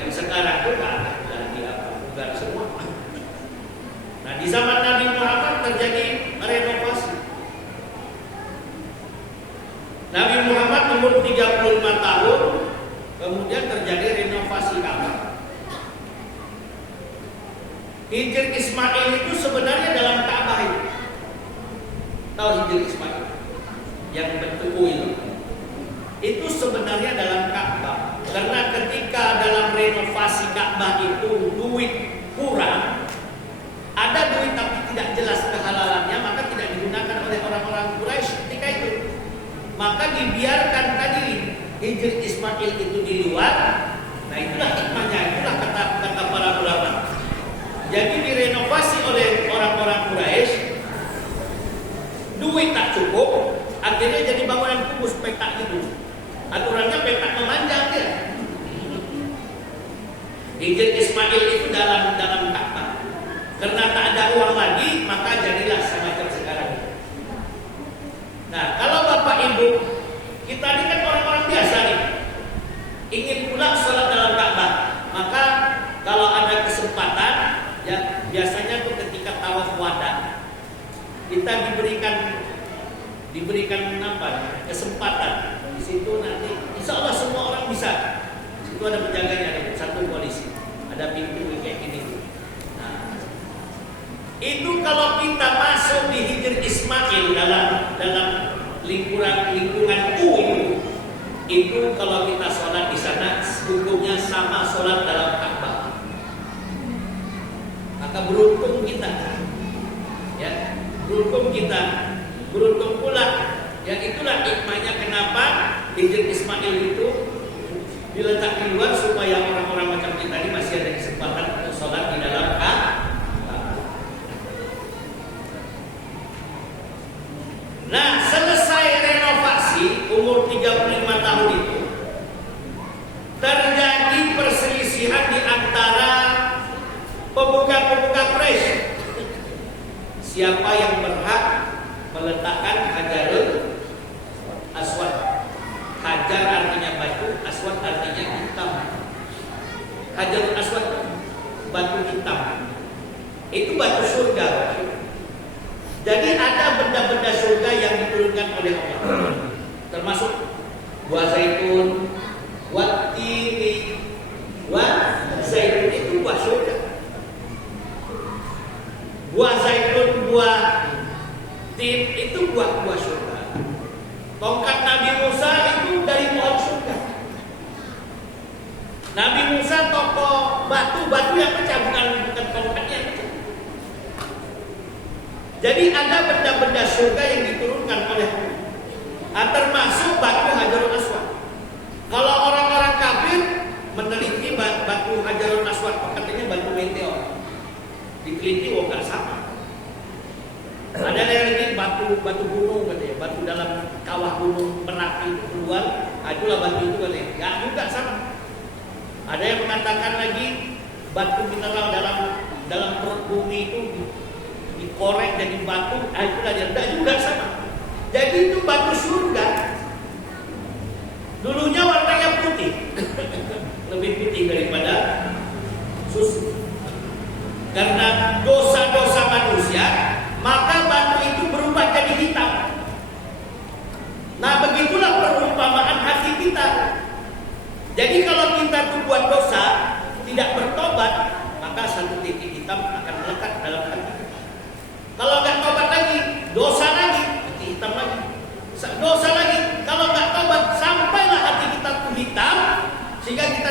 Yang sekarang itu enggak semua. Nah, di zaman Nabi Muhammad terjadi renovasi. Nabi Muhammad umur 35 tahun, kemudian terjadi renovasi Ka'bah. Hijr Ismail itu sebenarnya dalam Ka'bah itu. Tahu Hijr Ismail yang bentuk kuil itu sebenarnya dalam Ka'bah. Karena ketika dalam renovasi Ka'bah itu duit kurang, ada duit tapi tidak jelas kehalalannya, maka tidak digunakan oleh orang-orang Quraisy ketika itu. Maka dibiarkan tadi Hijr Ismail itu di luar. Nah itulah hikmahnya, itulah kata para ulama. Jadi direnovasi oleh orang-orang Quraisy, duit tak cukup, akhirnya jadi bangunan kubus petak gitu. Aturannya petak memanjang dia. Hijr Ismail itu dalam Ka'bah. Karena tak ada uang lagi, maka jadilah semacam sekarang. Nah, kalau Bapak Ibu, kita ini kan orang-orang biasa nih, ingin pula sholat dalam Ka'bah, maka kalau ada kesempatan, ya biasanya tuh ketika tawaf wada, kita diberikan apa? Kesempatan. Di situ nanti, insya Allah semua orang bisa. Di situ ada penjaganya, satu polisi, ada pintu kayak gini. Nah, itu kalau kita masuk di Hijr Ismail dalam lingkungan UI, itu kalau kita sholat di sana hukumnya sama sholat dalam Ka'bah. Maka beruntung kita, ya beruntung kita, beruntung pula. Ya itulah hikmahnya kenapa Hijr Ismail itu diletak di luar supaya orang-orang macam kita ini masih ada kesempatan untuk sholat di dalam Ka'bah. Nah, selesai renovasi umur 35 tahun itu terjadi perselisihan di antara pemuka-pemuka Quraisy. Siapa yang berhak meletakkan Hajarul Aswad? Hajar artinya batu, aswad artinya hitam. Hajarul Aswad batu hitam. Itu batu surga. Jadi ada benda-benda surga yang diturunkan oleh Allah, termasuk buah zaitun, buah tini, buah zaitun itu buah surga. Buah zaitun, buah tin itu buah surga. Tongkat Nabi Musa itu dari pohon surga. Nabi Musa tokoh batu yang pecah, bukan tongkatnya yang pecah. Jadi ada benda-benda surga yang diturunkan oleh Allah, termasuk batu Hajarul Aswad. Kalau orang-orang kafir meneliti batu Hajarul Aswad, katanya batu meteor. Diteliti, oh nggak sama. Ada yang lagi batu gunung katanya, batu dalam kawah gunung Merapi itu keluar, itulah batu itu katanya. Ya juga sama. Ada yang mengatakan lagi batu mineral dalam perut bumi itu dikorek jadi batu, itulah dia. Tidak juga sama. Jadi itu batu surga. Dulunya warnanya putih, lebih putih daripada susu. Karena dosa-dosa manusia, maka batu itu berubah jadi hitam. Nah, begitulah perumpamaan hati kita. Jadi kalau kita tuh buat dosa, tidak bertobat, maka satu titik hitam akan melekat dalam hati kita. Kalau nggak tobat lagi, dosa lagi, hati hitam lagi. Dosa lagi, kalau nggak tobat, sampailah hati kita tuh hitam, sehingga kita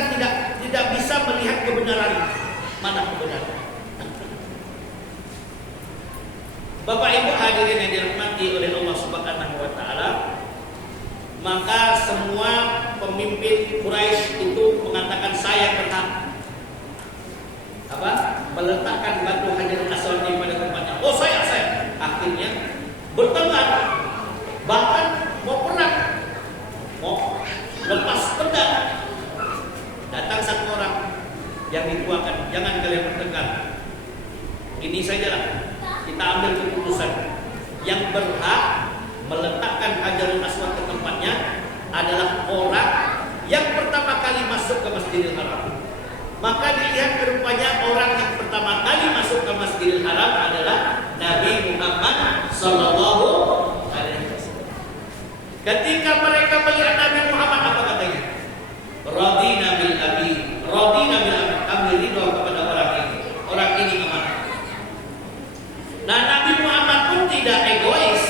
tidak bisa melihat kebenaran. Mana kebenaran? Bapak Ibu hadirin yang dirahmati oleh Allah Subhanahu wa taala, maka semua pemimpin Quraisy itu mengatakan saya berhak meletakkan batu Hajarul Aswad pada tempatnya. Oh saya. Akhirnya bertengkar, bahkan mau perang, mau lepas pedang. Datang satu orang yang dituakan, jangan kalian bertengkar. Ini sajalah. Kita ambil keputusan. Yang berhak meletakkan Hajarul Aswad ke tempatnya adalah orang yang pertama kali masuk ke Masjidil Haram. Maka dilihat rupanya orang yang pertama kali masuk ke Masjidil Haram adalah Nabi Muhammad sallallahu alaihi wasallam. Ketika mereka melihat Nabi Muhammad, apa katanya? Radina bil abi, kami ridho kepada orang ini. Orang ini amanah. Nah, Nabi Muhammad pun tidak egois.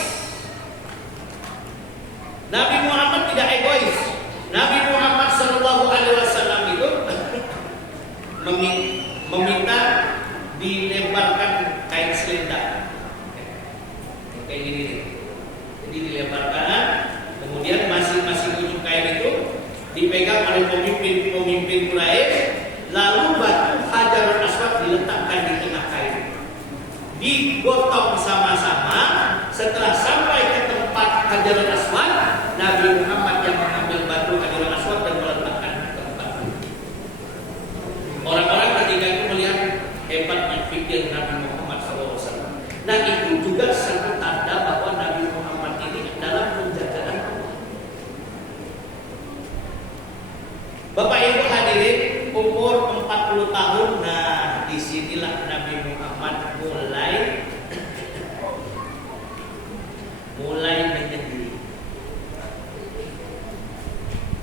juga satu tanda bahwa Nabi Muhammad ini adalah penjagaan Allah. Bapak Ibu hadirin, umur 40 tahun, nah disinilah Nabi Muhammad mulai menyendiri.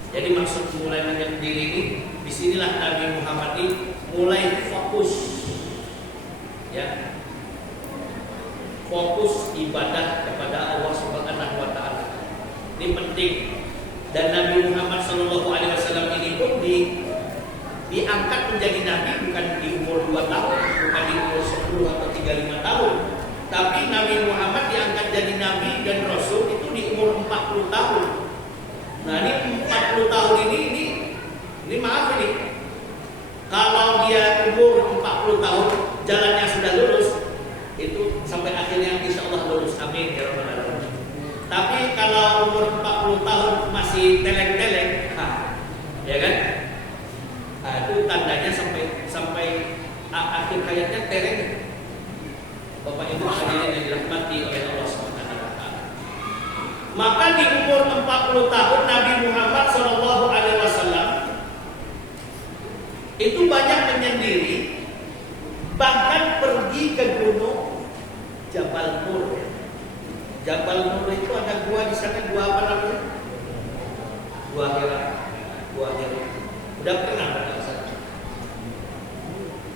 Jadi maksud mulai menyendiri ini, disinilah Nabi Muhammad ini mulai fokus, ya, fokus ibadah kepada Allah Subhanahu Wa Taala. Ini penting. Dan Nabi Muhammad Shallallahu Alaihi Wasallam ini pun diangkat menjadi nabi bukan di umur 2 tahun, bukan di umur 10 atau 35 tahun. Tapi Nabi Muhammad diangkat jadi nabi dan rasul itu di umur 40 tahun. Nah, ini 40 tahun ini maaf ini. Kalau dia umur 40 tahun, jalannya sudah lurus, itu sampai akhirnya insya Allah lurus. Amin ya rabbal alamin. Tapi kalau umur 40 tahun masih teleng-teleng, ya kan? Nah, itu tandanya sampai akhir hayatnya tereng. Bapak Ibu hadirin yang dirahmati oleh Allah Subhanahu wa taala. Maka di umur 40 tahun Nabi Muhammad sallallahu alaihi wasallam itu banyak menyendiri, bahkan pergi ke gunung Jabal Nur. Jabal Nur itu ada gua di sana, gua apa namanya? Gua Hira. Udah pernah pada sana.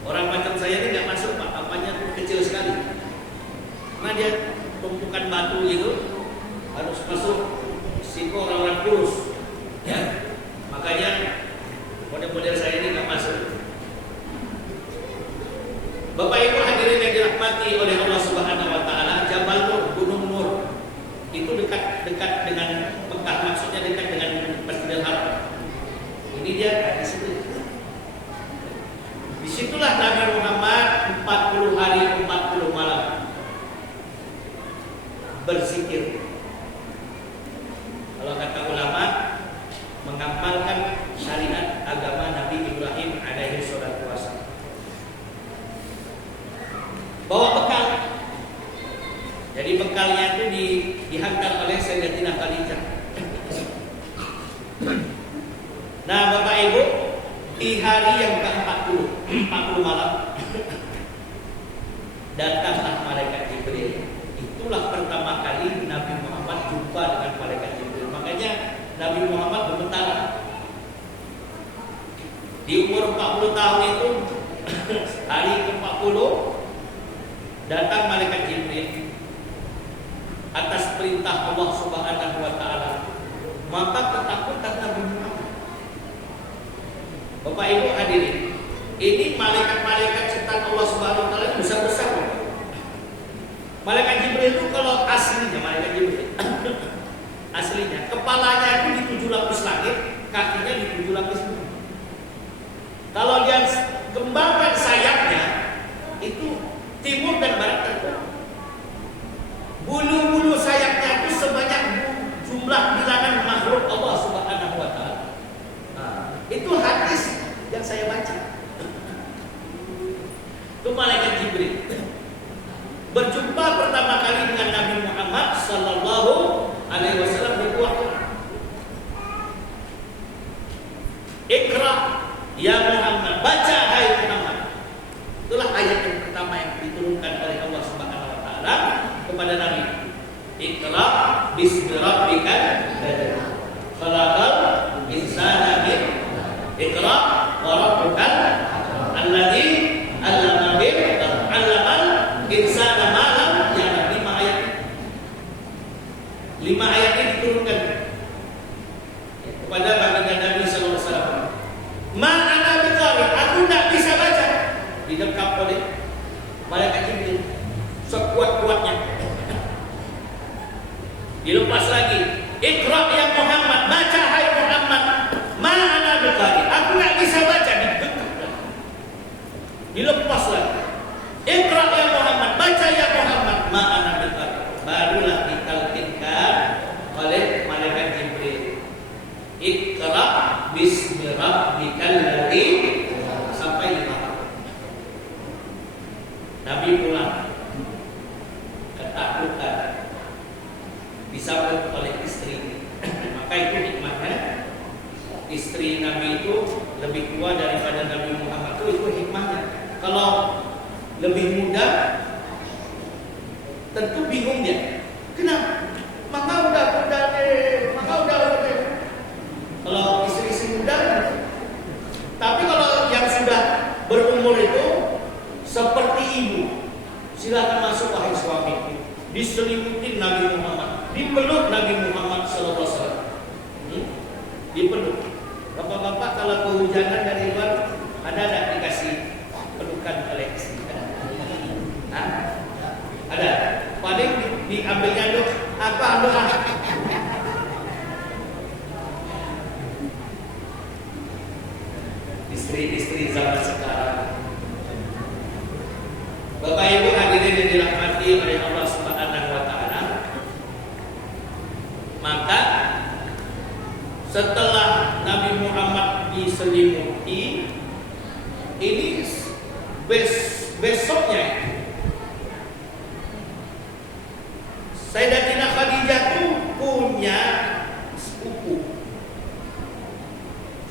Orang macam saya ini nggak masuk, Pak. Apanya kecil sekali. Karena dia tumpukan batu gitu, harus masuk situ orang-orang kurus, ya. Makanya model-model saya ini nggak masuk. Bapak Ibu hadirin yang dirahmati oleh Allah Subhanahu Wa Taala, Jabal Nur, Gunung Nur, itu dekat dengan Mekah, maksudnya dekat dengan Masjidil Haram. Ini dia di situ. Disitulah Nabi Muhammad 40 hari 40 malam berzikir. Kalau kata ulama, mengamalkan syariat agama Nabi Ibrahim alaihi salatu wasallam. Bawa bekal. Jadi bekalnya itu dihantar oleh Sayyidatina Khadijah. Nah, Bapak Ibu, di hari yang ke-40, 40 malam, datanglah malaikat Jibril. Itulah pertama kali Nabi Muhammad jumpa dengan malaikat Jibril. Makanya Nabi Muhammad bergetar. Di umur 40 tahun itu, hari ke-40, datang malaikat Jibril atas perintah Allah Subhanahu wa taala. Maka ketakutan Nabi Muhammad. Bapak Ibu hadirin, ini malaikat-malaikat ciptaan Allah Subhanahu wa taala besar-besar. Malaikat Jibril itu kalau aslinya malaikat Jibril aslinya kepalanya itu di 7 lapis langit, kakinya di 7 lapis bumi. Kalau dia kembangkan sayapnya itu timur dan barat tentu. Bulu-bulu sayapnya itu sebanyak jumlah bilangan makhluk Allah Subhanahu wa taala. Itu hadis yang saya baca. Itu malaikat Jibril berjumpa pertama kali dengan Nabi Muhammad sallallahu alaihi wasallam berbuah. Iqra ya Muhammad, baca hai Muhammad. Itulah ayat yang pertama yang diturunkan oleh Allah Subhanahu wa taala kepada Nabi. Iqra bismi rabbikal ladzi khalaqal insana min Iqra wa rabbukal alladzi 'allama bil 'allamal insana ma lam ya'lam. 5 ayat. 5 ayat ini diturunkan kepada baginda Nabi sallallahu alaihi wasallam. Ma ana biqari, aku tidak bisa baca. Didekap oleh malaikat Jibril sekuat-kuatnya. Dilepas lagi. Iqra ya Muhammad, baca hai Muhammad. Ma ana biqari, aku tidak bisa baca. Dilepas lagi. Iqra ya Muhammad, baca ya Muhammad. Ma ana biqari. Barulah ditalkinkan oleh malaikat Jibril. Iqra bismi rabbikal ladzi sampai 5. Nabi pulang. Kata lebih tua daripada Nabi Muhammad itu hikmahnya. Kalau lebih muda tentu bingung dia. Kenapa? Maka udah kalau istri muda. Tapi kalau yang sudah berumur itu seperti ibu, silakan masuk wahai suami. Diselimutin Nabi Muhammad, dipeluk Nabi Muhammad SAW. Dipeluk. Bapak-bapak kalau kehujanan dari luar ada dikasih pelukan oleh istri? Ada. Paling diambilnya doa apa doa? Istri-istri zaman sekarang. Bapak Ibu hadirin yang dirahmati oleh Allah Subhanahu wa taala. Maka setelah Nabi Muhammad diselimuti, ini besoknya Sayyidatina Khadijah tuh punya sepupu.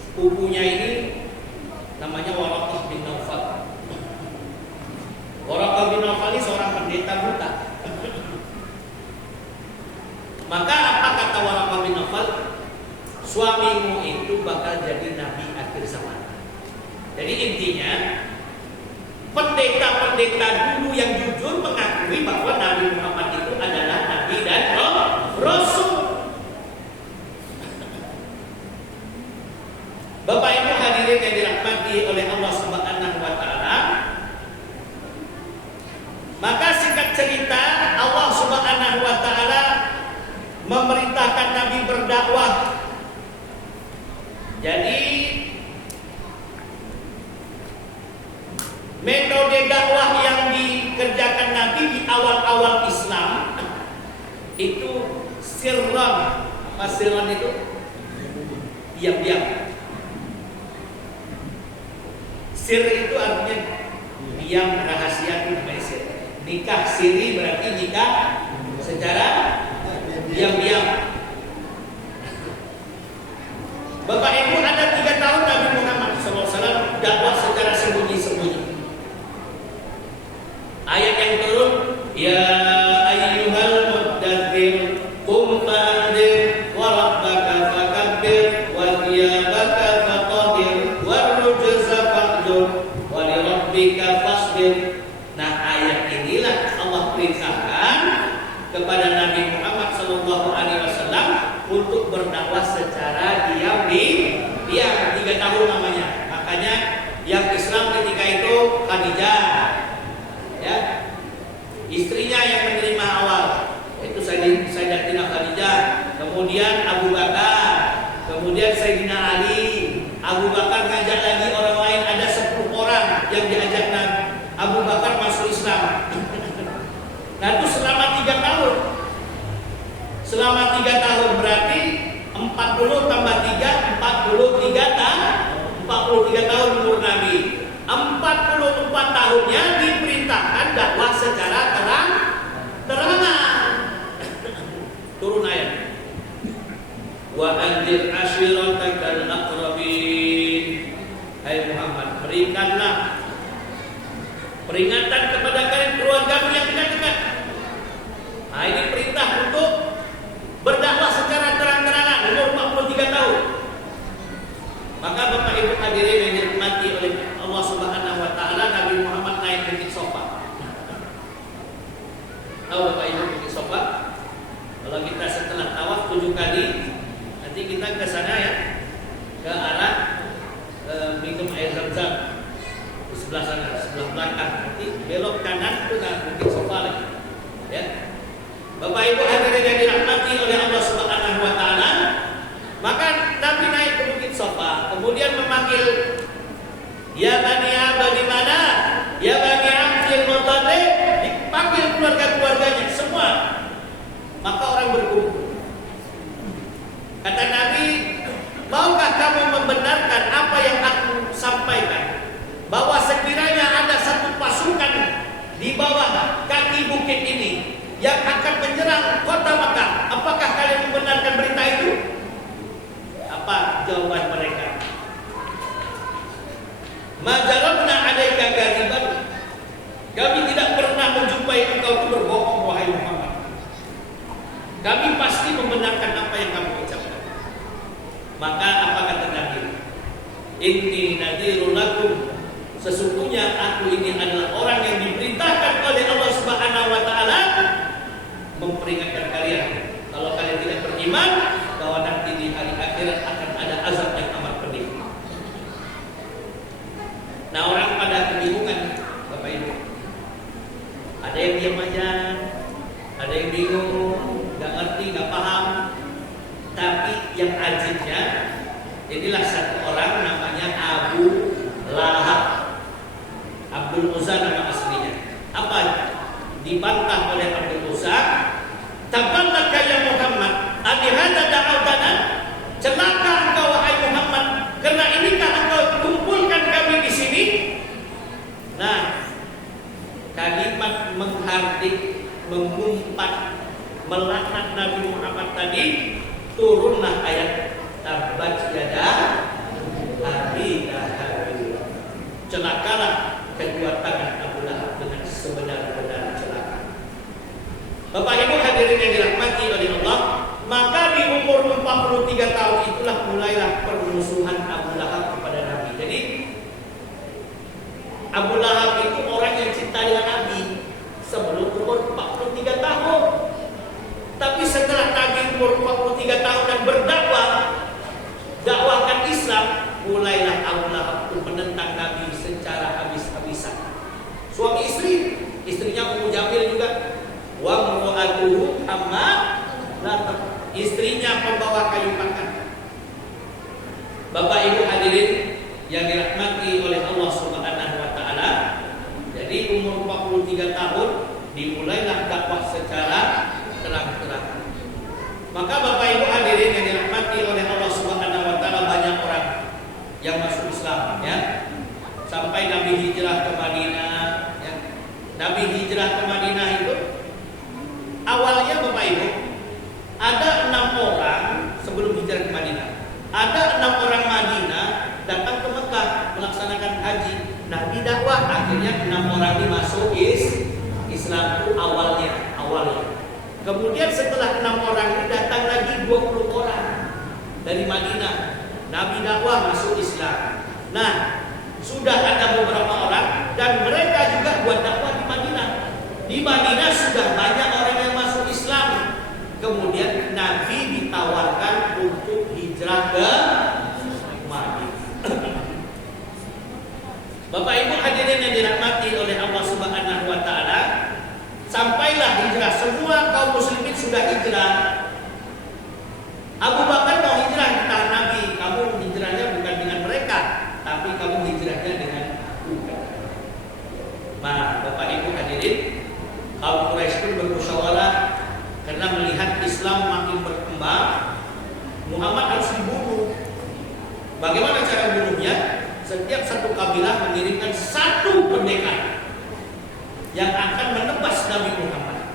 Sepupunya ini namanya Waraqah bin Naufal. Waraqah bin Naufal ini seorang pendeta buta. Maka apa kata Waraqah bin Naufal? Suamimu itu bakal jadi nabi akhir zaman. Jadi intinya pendeta-pendeta dulu yang jujur mengakui bahwa Nabi Muhammad itu adalah nabi dan rasul. Bapak Ibu hadirin yang dirahmati oleh Allah Subhanahu wa taala. Maka singkat cerita Allah Subhanahu wa taala memerintahkan Nabi berdakwah. Jadi metode dakwah yang dikerjakan Nabi di awal-awal Islam itu sirran. Apa sirran itu? Diam-diam. Sir itu artinya diam, rahasia, itu namanya sir. Nikah siri berarti nikah secara diam-diam. Bapak Ibu, ada 3 tahun Nabi Muhammad SAW dakwah secara sembunyi-sembunyi. Ayat yang turun, ya ayyuhal muddathir qum fa'anzir wa rabbaka fakabbir wa thiyabaka fatahhir wa rujza fahjur wa li rabbika fasbir. Nah, ayat inilah Allah perintahkan kepada Nabi Muhammad SAW untuk berdakwah secara diam-diam. 3 tahun namanya. Makanya yang Islam ketika itu Khadijah, ya, istrinya yang menerima awal, yaitu Sayyidatina Khadijah, kemudian Abu Bakar, kemudian Sayyidina Ali. Abu Bakar ngajak lagi orang lain, ada 10 orang yang diajak Nabi Abu Bakar masuk Islam. Nah itu selama 3 tahun. Selama 3 tahun berarti 40 tambah 3, 43 tahun umur Nabi. 44 tahunnya diperintahkan dakwah secara terang-terangan. Turun ayat. Wa anzir ashiratakal aqrabin. Hai Muhammad, berikanlah peringatan kepada kalian keluargamu yang dekat-dekat. Nah, ini perintah untuk berdakwah secara terang-terangan umur 43 tahun. Maka Bapak Ibu hadirin yang dirahmati oleh Allah Subhanahu wa taala, Nabi Muhammad naik Bukit Sofa. Tahu Bapak Ibu Bukit Sofa? Kalau kita setelah tawaf 7 kali, nanti kita ke sana ya, ke arah minum air Zam-Zam di sebelah sana, sebelah belakang. Nanti belok kanan itu kan Bukit Sofa lagi. Ya. Bapak Ibu hadirin yang dirahmati oleh Allah Subhanahu wa taala, maka Nabi naik ke Bukit Sofa, kemudian memanggil, ya Bani Abdi mana? Ya Bani Abdil Muttalib, dipanggil keluarga-keluarganya semua. Maka orang berkumpul. Kata Nabi, maukah kamu membenarkan apa yang aku sampaikan, bahwa sekiranya ada satu pasukan di bawah kaki bukit ini yang akan menyerang kota Makkah, apakah kalian membenarkan berita itu? Apa jawaban mereka? Majarabna alaika kadiban. Kami tidak pernah menjumpai engkau itu berbohong, wahai Muhammad. Kami pasti membenarkan apa yang kamu ucapkan. Maka apa kata Nabi? Inni nadhirun lakum. Sesungguhnya aku ini adalah orang yang diperintahkan oleh Allah Subhanahu wa taala memperingatkan kalian kalau kalian tidak beriman bahwa nanti di hari akhirat akan ada azab yang amat pedih. Nah, orang pada kebingungan, Bapak Ibu. Ada yang diam aja, ada yang bingung, nggak ngerti, nggak paham. Tapi yang ajibnya, inilah satu orang namanya Abu Lahab. Abdul Uzza nama aslinya. Apa? Dibantah oleh Abdul Uzza. Tabannaka ya Muhammad, alihada da'autana. Celaka engkau wahai Muhammad, karena inikah engkau kumpulkan kami di sini? Nah, kalimat menghardik, mengumpat, melaknat Nabi Muhammad tadi, turunlah ayat tabbat yada abi lahab. Celakalah kedua tangan Abu Lahab dengan sebenar-benar celaka. Bapak Ibu hadirin yang dirahmati oleh Allah, maka di umur 43 tahun itulah mulailah permusuhan Abu Lahab kepada Nabi. Jadi Abu Lahab itu orang yang cinta dengan Nabi sebelum umur 43 tahun. Tapi setelah Nabi umur 43 tahun dan berdakwah, dakwahkan Islam, mulailah Abu Lahab itu menentang Nabi secara habis-habisan. Suami istri, istrinya Ummu Jamil juga. Wa mu'atuhu hammalatun, istrinya pembawa kayu makan. Bapak Ibu hadirin yang dirahmati oleh Allah Subhanahu wa taala, jadi umur 43 tahun dimulailah dakwah secara terang-terangan. Maka Bapak Ibu hadirin yang dirahmati oleh Allah Subhanahu wa taala, banyak orang yang masuk Islam ya. Sampai Nabi hijrah ke Madinah ya. Nabi hijrah ke Madinah itu awalnya Bapak Ibu ada 6 orang sebelum hijrah ke Madinah. Ada 6 orang Madinah datang ke Mekah melaksanakan haji. Nabi dakwah, akhirnya 6 orang ini masuk Islam itu awalnya. Kemudian setelah 6 orang ini datang lagi 20 orang dari Madinah. Nabi dakwah masuk Islam. Nah, sudah ada beberapa orang dan mereka juga buat dakwah di Madinah. Di Madinah sudah banyak orang yang masuk Islam. Kemudian Nabi ditawarkan untuk hijrah ke Madinah. Bapak Ibu hadirin yang dirahmati oleh Allah Subhanahu wa taala, sampailah hijrah. Semua kaum muslimin sudah hijrah. Abu Bakar mau hijrah, ditahan Nabi. Kamu hijrahnya bukan dengan mereka, tapi kamu hijrahnya dengan aku. Nah, Bapak Ibu hadirin, kaum Quraisy pun bermusyawarah karena melihat Islam makin berkembang. Muhammad harus dibunuh. Bagaimana cara bunuhnya? Setiap satu kabilah mengirimkan satu pendekar yang akan menebas Nabi Muhammad.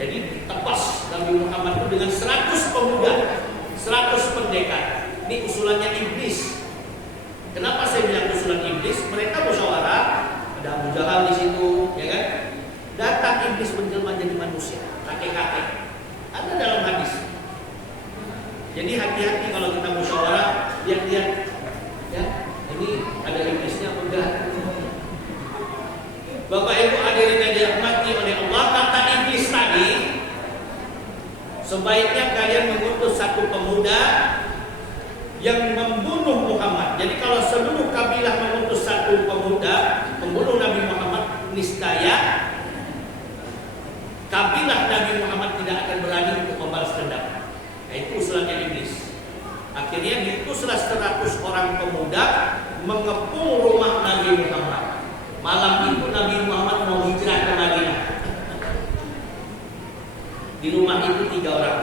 Jadi ditebas Nabi Muhammad itu dengan 100 pemuda, 100 pendekar. Ini usulannya iblis. Kenapa saya bilang usulan iblis? Mereka musyawarah, ada Abu Jahal di situ, ya kan? Datang iblis menjelma jadi manusia, kakek-kakek. Ada dalam hadis. Jadi hati-hati kalau kita musyawarah, lihat-lihat, ya. Ini ada iblisnya apa enggak? Bapak Ibu hadirin yang dirahmati oleh Allah, kata iblis tadi, sebaiknya kalian mengutus satu pemuda yang membunuh Muhammad. Jadi kalau seluruh kabilah mengutus satu pemuda membunuh Nabi Muhammad, niscaya kabilah Nabi Muhammad tidak akan berani untuk membalas dendam. Nah, itu usulannya iblis. Akhirnya diutuslah 100 orang pemuda mengepung rumah Nabi Muhammad. Malam itu Nabi Muhammad mau hijrah ke Madinah. Di rumah itu 3 orang,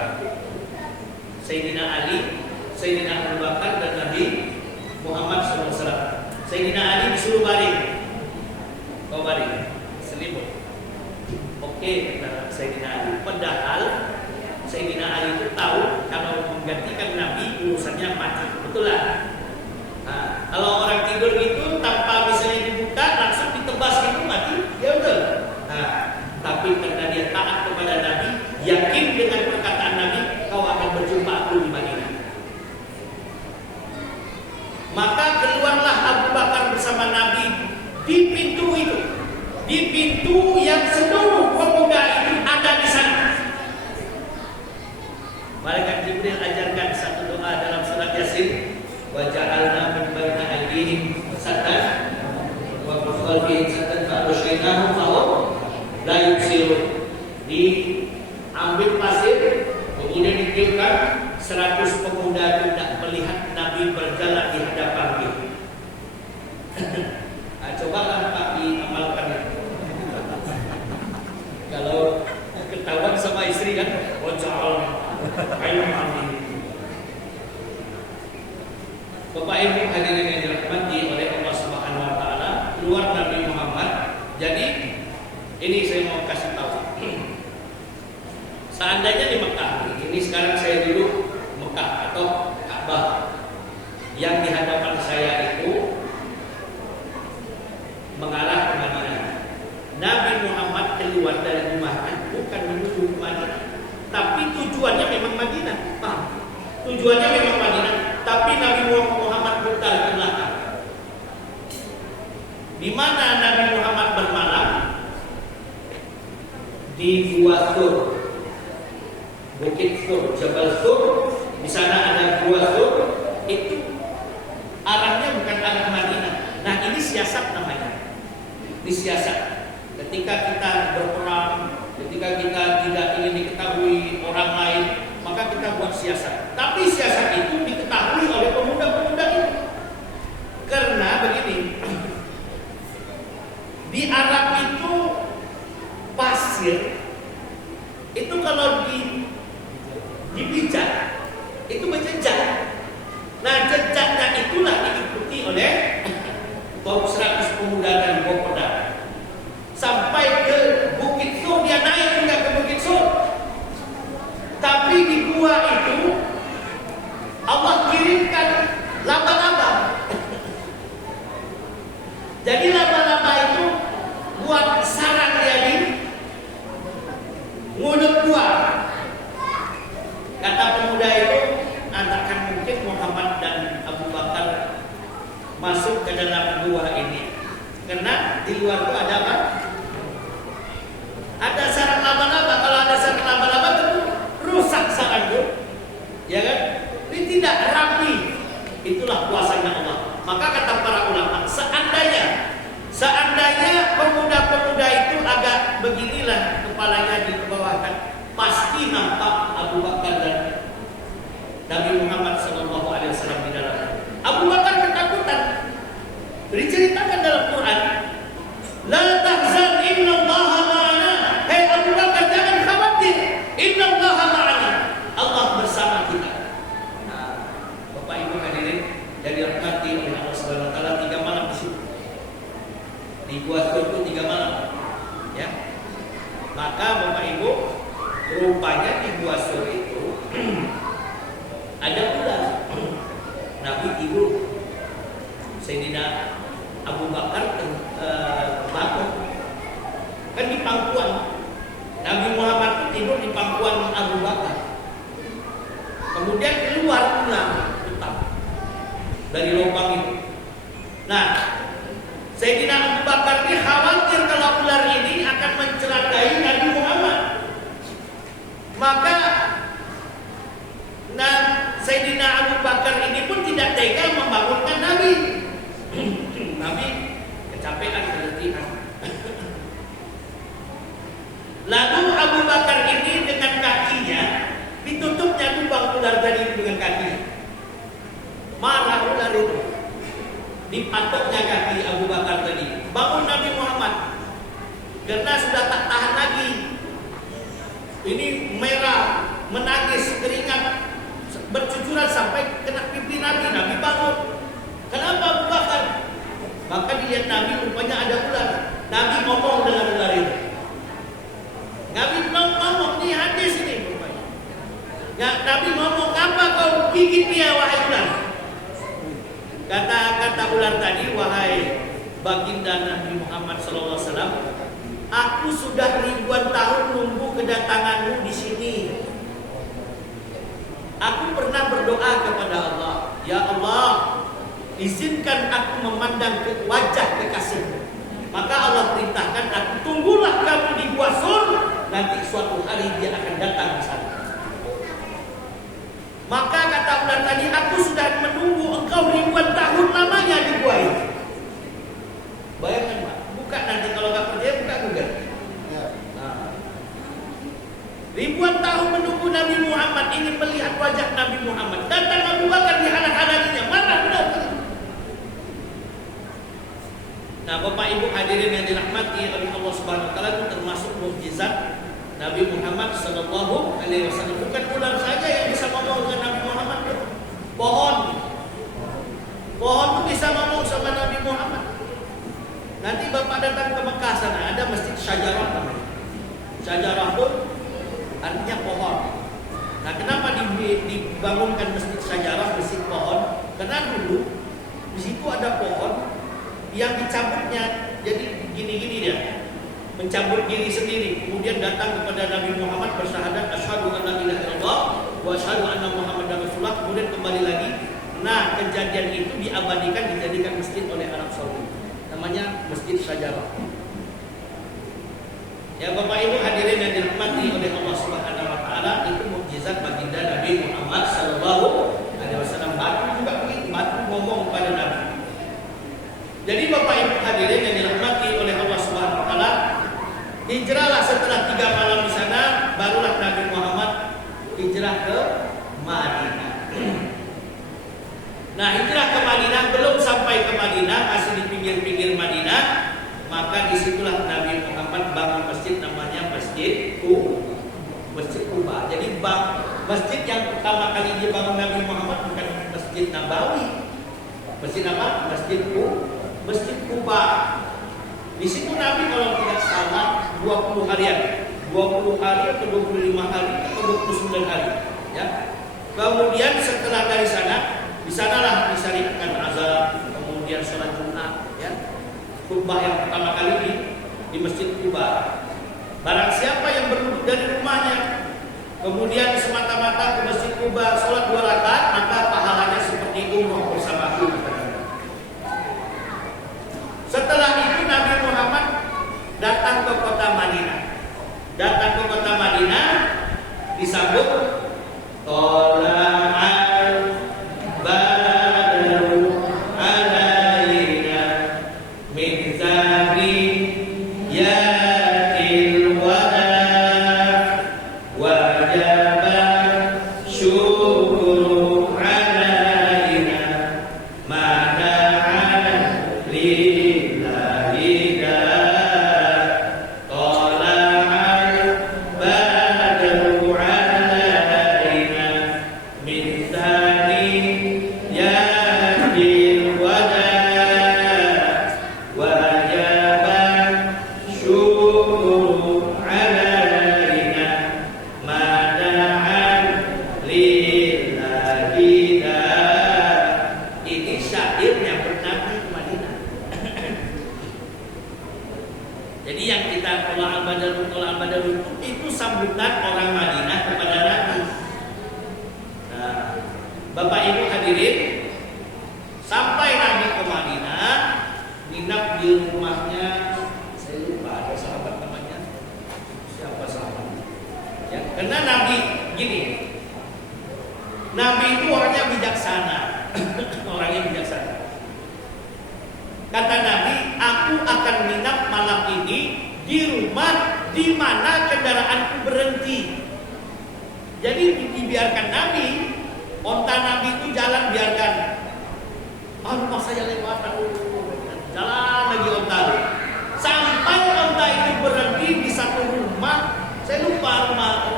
Sayyidina Ali, Sayyidina Abu Bakar, dan Nabi Muhammad SAW. Sayyidina Ali disuruh baring. Kau baring, selimut. Oke, kata Sayyidina Ali. Padahal Sayyidina Ali itu tahu kalau menggantikan Nabi urusannya mati. Betul lah. Nah, kalau orang tidur gitu tanpa di pintu itu, di pintu yang seluruh pemuda itu ada di sana. Malaikat Jibril ajarkan satu doa dalam surat Yasin, wa ja'alna min baini aydihim saddan wa min khalfihim saddan fa aghshaynahum fahum la yubsirun. Diambil pasir, kemudian ditiupkan, 100 pemuda tidak melihat Nabi berjalan di hadapan kita. Nah, cobalah Pak diamalkan itu. Kalau ketahuan sama istri kan, waja'al ayo mati. Bapak Ibu hadirin yang dirahmati oleh Allah Subhanahu wa taala, keluar Nabi Muhammad. Jadi ini saya mau kasih tahu. Seandainya di Mekah, ini sekarang saya duduk Mekah atau Ka'bah, yang di hadapan saya itu mengarah ke Madinah. Nabi Muhammad keluar dari rumahnya bukan menuju ke Madinah, tapi tujuannya memang Madinah. Tujuannya memang Madinah, tapi Nabi Muhammad putar ke belakang. Di mana Nabi Muhammad bermalam? Di Gua Thur, Bukit Thur, Jabal Thur. Di sana ada Gua Thur. Itu arahnya bukan arah Madinah. Nah, ini siasat namanya. Ini siasat. Ketika kita berperang, ketika kita tidak ingin diketahui orang lain, maka kita buat siasat. Tapi siasat itu diketahui oleh pemuda-pemuda itu. Karena begini, di Arab itu pasir itu kalau dipijak itu berjejak. Nah, jejaknya itulah diikuti oleh 100 pemuda dan pemuda sampai ke Bukit Sur. Dia naik juga ke Bukit Sur, tapi di gua itu Allah kirimkan laba-laba. Jadi laba-laba itu buat sarang dia di mulut gua. Kata pemuda itu, takkan mungkin Muhammad dan Abu Bakar masuk ke dalam gua ini, karena di luar itu ada apa? Ada sarang laba-laba. Kalau ada sarang laba-laba tentu rusak sarang itu, ya kan? Ini tidak rapi. Itulah kuasanya Allah. Maka kata para ulama, seandainya pemuda-pemuda itu agak beginilah kepalanya di bawah, pasti nampak Abu Bakar dan Nabi Muhammad SAW di dalam. Abu Bakar ketakutan. Diceritakan dalam Quran, la tahzan innallaha ma'ana. Hei Abu Bakar, jangan khawatir, innallaha ma'ana. Allah bersama kita. Nah, Bapak Ibu hadirin yang dirahmati oleh Allah Subhanahu wa taala, 3 malam di situ. Di Gua Thur itu 3 malam. Ya. Maka Bapak Ibu, rupanya di Gua Thur itu ada ular. Nabi tidur. Sayyidina Abu Bakar bangun. Kan di pangkuan. Nabi Muhammad tidur di pangkuan Abu Bakar. Kemudian keluar ular hitam dari lubang itu. Nah, Sayyidina Abu Bakar ini khawatir kalau ular ini akan mencelakai Nabi Muhammad. Maka Sayyidina Abu Bakar ini pun tidak tega membangunkan Nabi. Nabi kecapean, keletihan. Lalu Abu Bakar ini dengan kakinya ditutupnya lubang ular tadi dengan kakinya. Marah ular itu. Dipatoknya kaki Abu Bakar tadi. Bangun Nabi Muhammad. Karena sudah tak tahan lagi. Ini merah, menangis, keringat bercucuran sampai kena pipi Nabi. Nabi bangun. Kenapa Abu Bakar? Maka dilihat Nabi, rupanya ada ular. Nabi ngomong dengan ular itu. Nabi ngomong, ini hadis ini rupanya. Nabi ngomong, apa kau gigit dia wahai ular? Kata ular tadi, wahai baginda Nabi Muhammad SAW, aku sudah ribuan tahun nunggu kedatanganmu di sini. Aku pernah berdoa kepada Allah, ya Allah, izinkan aku memandang ke wajah kekasihmu. Maka Allah perintahkan aku, tunggulah kamu di Gua Sur, nanti suatu hari dia akan datang di sana. Maka kata ular tadi, aku sudah menunggu engkau ribuan tahun lamanya di gua itu. Bayangkan Pak, buka nanti kalau nggak percaya buka Google. Nah, ribuan tahun menunggu Nabi Muhammad ingin melihat wajah Nabi Muhammad. Datang Abu Bakar dihalang-halanginya, marah benar. Nah, Bapak Ibu hadirin yang dirahmati oleh Allah Subhanahu wa taala, itu termasuk mukjizat Nabi Muhammad sallallahu alaihi wasallam. Bukan ular saja yang bisa ngomong dengan Nabi Muhammad. Pohon itu bisa ngomong sama Nabi Muhammad. Nanti Bapak datang ke Mekah sana, ada masjid Syajarah namanya. Syajarah itu artinya pohon. Nah, kenapa dibangunkan masjid Syajarah, masjid pohon? Karena dulu di situ ada pohon yang dicabutnya jadi gini-gini dia, mencabut diri sendiri, kemudian datang kepada Nabi Muhammad bersyahadat asyhadu an la ilaha illallah wa asyhadu anna Muhammadar Rasulullah, kemudian kembali lagi. Nah, kejadian itu diabadikan, dijadikan masjid oleh Arab Saudi, namanya Masjid Syajarah. Ya Bapak Ibu hadirin yang dirahmati oleh Allah Subhanahu wa taala, itu mukjizat baginda Nabi Muhammad sallallahu alaihi wasallam. Batu juga begitu, batu ngomong kepada Nabi. Jadi Bapak Ibu hadirin yang dirahmati oleh Allah Subhanahu wa taala, hijrahlah setelah 3 malam di sana, barulah Nabi Muhammad hijrah ke Madinah. Nah, hijrah ke Madinah, belum sampai ke Madinah, masih di pinggir-pinggir Madinah, maka disitulah Nabi Muhammad bangun masjid namanya Masjid Quba. Jadi masjid yang pertama kali dibangun Nabi Muhammad bukan Masjid Nabawi. Masjid apa? Masjid Quba. Di situ Nabi kalau tidak salah 20 harian. 20 hari atau 25 hari atau 29 hari, ya. Kemudian setelah dari sana, di sanalah disyariatkan azan, kemudian sholat Jumat, ya. Khutbah yang pertama kali di Masjid Quba. Barang siapa yang berwudu dari rumahnya, kemudian semata-mata ke Masjid Quba sholat 2 rakaat, maka pahalanya seperti umroh bersamaku. Setelah itu Nabi Muhammad datang ke kota Madinah. Datang ke kota Madinah disambut tola'al badru alaina min zariyatil wada wajaba syukru alaina mada'an lillahi da tola'al badru alaina min zariyatil wada wajaba syukru alaina mada'an lillahi da. Ini syairnya bernabi ke Madinah. Jadi yang kita tolak al-badar itu sambutan orang Madinah kepada Nabi. Nah, Bapak Ibu hadirin, sampai Nabi ke Madinah, nginap di rumahnya, saya lupa ada sahabat namanya, siapa sahabat? Ya, karena Nabi gini, Nabi itu orangnya bijaksana, orangnya bijaksana. Kata Nabi, aku akan nginap malam ini di rumah di mana kendaraanku berhenti. Jadi dibiarkan Nabi, onta Nabi itu jalan biarkan. Rumah saya lewat, jalan lagi onta. Sampai onta itu berhenti di satu rumah, saya lupa rumah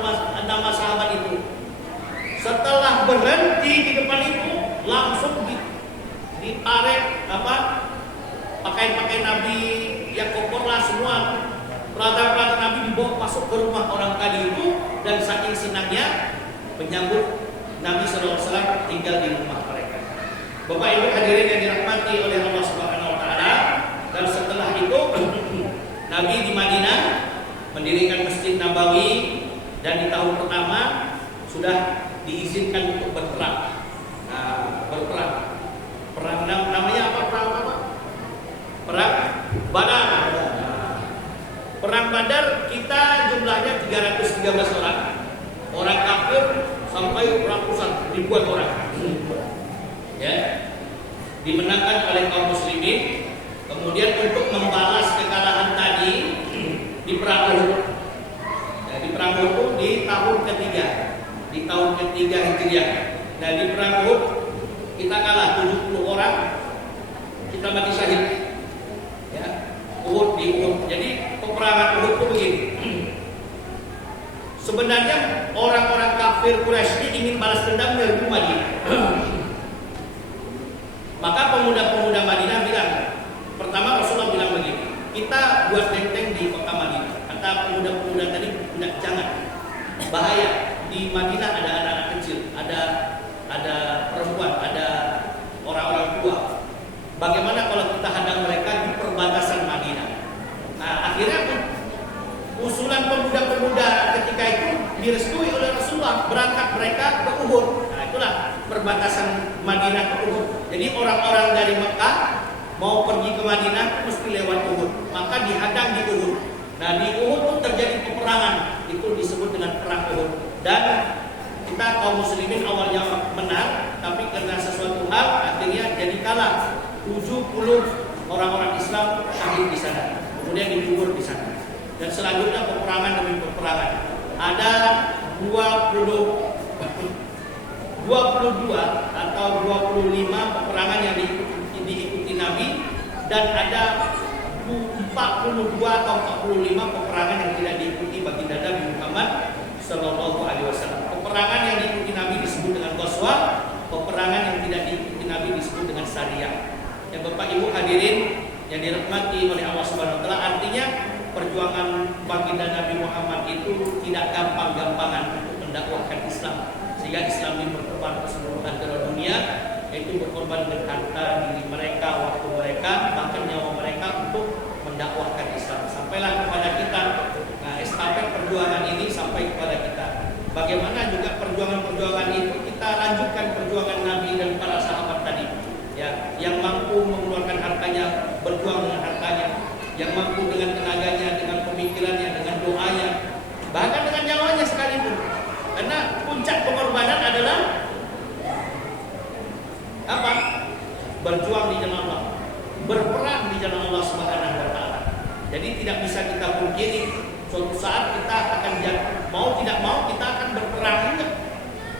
nama sahabat itu. Setelah berhenti di depan itu, langsung ditarik pakaian Nabi yang kotor lah semua. Peralatan Nabi dibawa masuk ke rumah orang tadi itu, dan saking senangnya menyambut Nabi SAW tinggal di rumah mereka. Bapak Ibu hadirin yang dirahmati oleh Allah Subhanahu wa taala, dan setelah itu Nabi di Madinah mendirikan Masjid Nabawi, dan di tahun pertama sudah diizinkan untuk berperang. Berperang. namanya apa? Perang Badar. Perang Badar kita jumlahnya 313 orang. Orang kafir sampai ratusan ribuan orang. Ya. Dimenangkan oleh kaum muslimin. Kemudian untuk membalas kekalahan tadi di perang Uhud. Nah, di perang Uhud itu di tahun ketiga. Di tahun ketiga Hijriah. Nah, di perang Uhud kita kalah 70 orang. Kita mati syahid. Ya. Uhud di Uhud. Jadi peperangan Uhud itu begini. Sebenarnya orang-orang kafir Quraisy ini ingin balas dendam dari Madinah. Maka pemuda-pemuda Madinah bilang, pertama Rasulullah bilang begini, kita buat benteng di kota Madinah. Kata pemuda-pemuda tadi, jangan, bahaya. Di Madinah ada anak-anak kecil, ada perempuan, ada orang-orang tua. Bagaimana kalau kita hadang mereka di perbatasan Madinah? Nah, akhirnya usulan pemuda-pemuda ketika itu direstui oleh Rasulullah, berangkat mereka ke Uhud. Nah, itulah perbatasan Madinah ke Uhud. Jadi orang-orang dari Mekah mau pergi ke Madinah mesti lewat Uhud. Maka dihadang di Uhud. Nah, di Uhud pun terjadi peperangan. Itu disebut dengan perang Uhud. Dan kita kaum muslimin awalnya menang, tapi karena sesuatu hal akhirnya jadi kalah. 70 orang-orang Islam syahid di sana. Kemudian dikubur di sana. Dan selanjutnya peperangan demi peperangan. Ada 22 atau 25 peperangan yang diikuti Nabi, dan ada 42 atau 45 peperangan yang tidak diikuti baginda Nabi Muhammad Sallallahu Alaihi Wasallam. Peperangan yang diikuti Nabi disebut dengan Ghazwah, peperangan yang tidak diikuti Nabi disebut dengan Sariyah. Yang Bapak Ibu hadirin yang dirahmati oleh Allah Subhanahu Wa Taala, artinya perjuangan baginda Nabi Muhammad itu tidak gampang-gampangan untuk mendakwahkan Islam, sehingga Islam ini berkembang ke seluruh antara dunia, yaitu berkorban dengan harta diri mereka, waktu mereka, bahkan nyawa mereka untuk mendakwahkan Islam. Sampailah kepada kita, nah, estafet perjuangan ini sampai kepada kita. Bagaimana juga perjuangan-perjuangan itu kita lanjutkan perjuangan Nabi dan para sahabat tadi, ya, yang mampu mengeluarkan hartanya, berjuang dengan hartanya, yang mampu dengan tenaganya, dengan pemikirannya, dengan doanya, bahkan dengan nyawanya sekalipun. Karena puncak pengorbanan adalah apa? Berjuang di jalan Allah, berperang di jalan Allah Subhanahu Wa Taala. Jadi tidak bisa kita pungkiri, suatu saat kita akan mau tidak mau kita akan berperang juga.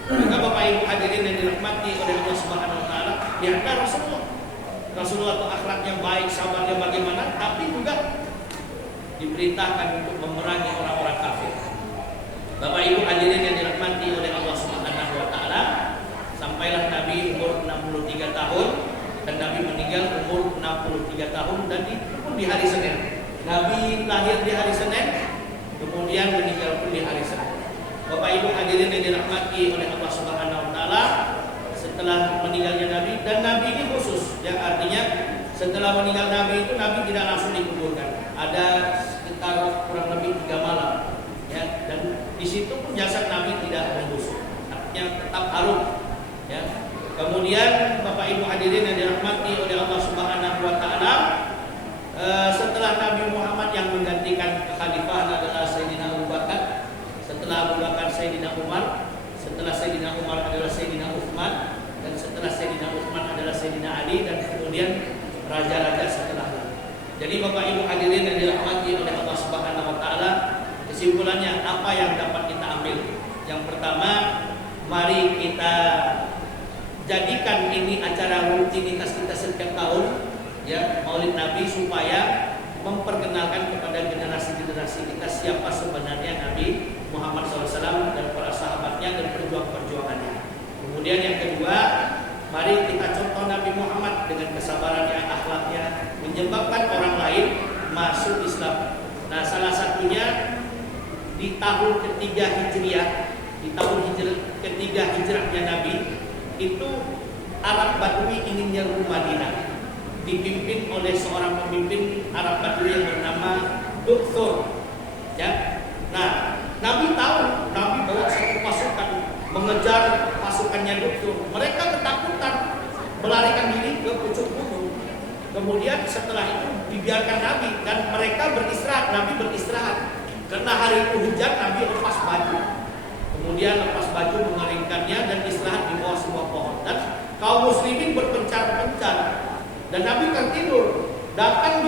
Maka Bapak Ibu hadirin yang dirahmati oleh Allah Subhanahu Wa Taala, lihatlah Rasulullah itu akhlaknya baik, sabarnya bagaimana, tapi juga diperintahkan untuk memerangi orang-orang kafir. Bapak Ibu hadirin yang dirahmati oleh Allah Subhanahu Wa Taala, sampailah Nabi umur 63 tahun dan Nabi meninggal umur 63 tahun dan itu pun di hari Senin. Nabi lahir di hari Senin, kemudian meninggal pun di hari Senin. Bapak Ibu hadirin yang dirahmati oleh Allah Subhanahu Wa Taala, setelah meninggalnya Nabi, dan Nabi ini khusus, ya, artinya setelah meninggal Nabi itu Nabi tidak langsung dikuburkan. Ada sekitar kurang lebih 3 malam, ya, dan di situ pun jasad Nabi tidak membusuk, artinya tetap harum, ya. Kemudian Bapak Ibu hadirin yang dirahmati oleh Allah Subhanahu Wa Taala, setelah Nabi Muhammad yang menggantikan kekhalifahan adalah Sayyidina Abu Bakar, setelah Abu Bakar Sayyidina Umar, setelah Sayyidina Umar adalah Sayyidina Utsman, dan setelah Sayyidina Utsman adalah Sayyidina Ali, dan kemudian raja-raja setelahnya. Jadi Bapak Ibu hadirin yang dirahmati oleh Allah Subhanahu Wa Taala, kesimpulannya apa yang dapat kita ambil? Yang pertama, mari kita jadikan ini acara rutinitas kita setiap tahun, ya, Maulid Nabi, supaya memperkenalkan kepada generasi-generasi kita siapa sebenarnya Nabi Muhammad SAW dan para sahabatnya dan perjuangannya. Kemudian yang kedua, mari kita contoh Nabi Muhammad dengan kesabarannya, akhlaknya, menyebabkan orang lain masuk Islam. Nah, salah satunya di tahun ketiga Hijriah, di tahun ketiga hijrahnya Nabi, itu Arab Badui ingin nyerbu Madinah, dipimpin oleh seorang pemimpin Arab Badui yang bernama Dukhtur, ya. Nah, Nabi tahu, Nabi bawa satu pasukan mengejar pasukannya Dukhtur. Mereka ketakutan, melarikan diri ke pucuk gunung. Kemudian setelah itu dibiarkan Nabi dan mereka beristirahat. Nabi beristirahat karena hari itu hujan. Nabi lepas baju, kemudian lepas baju mengeringkannya dan istirahat di bawah sebuah pohon. Dan kaum muslimin berpencar-pencar dan Nabi tertidur. Datang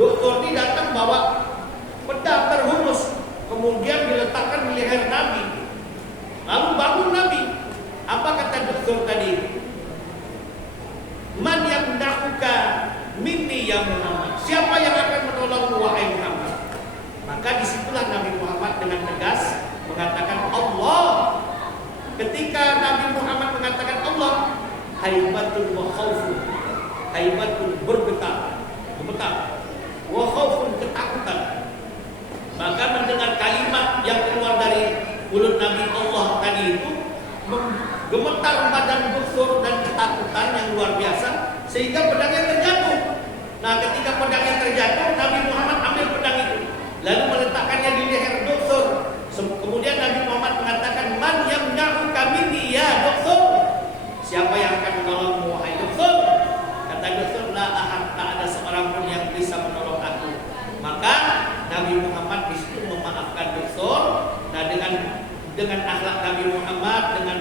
dokter ini datang bawa pedang terhunus, kemudian diletakkan di leher Nabi. Lalu bangun Nabi. Apa kata dokter tadi? Man yamna'uka minni ya Muhammad. Siapa yang akan menolongmu wahai Muhammad? Maka disitulah Nabi Muhammad dengan tegas mengatakan Allah. Ketika Nabi Muhammad mengatakan Allah, haibatun wa khaufun. Haibatun gemetar, wa khaufun ketakutan. Maka mendengar kalimat yang keluar dari mulut Nabi Allah tadi itu gemetar badan Busur dan ketakutan yang luar biasa sehingga pedangnya terjatuh. Nah, ketika pedangnya terjatuh, Nabi Muhammad ambil pedang itu lalu meletakkannya di leher Busur. Kemudian Nabi Muhammad mengatakan, man yamna'uka minni ya Busur. Siapa yang akan menolongmu wahai Busur? Kata Busur, la ahad, tak ada seorang pun yang bisa menolong aku. Maka Nabi Muhammad di situ memaafkan Busur. Nah, dengan akhlak Nabi Muhammad, dengan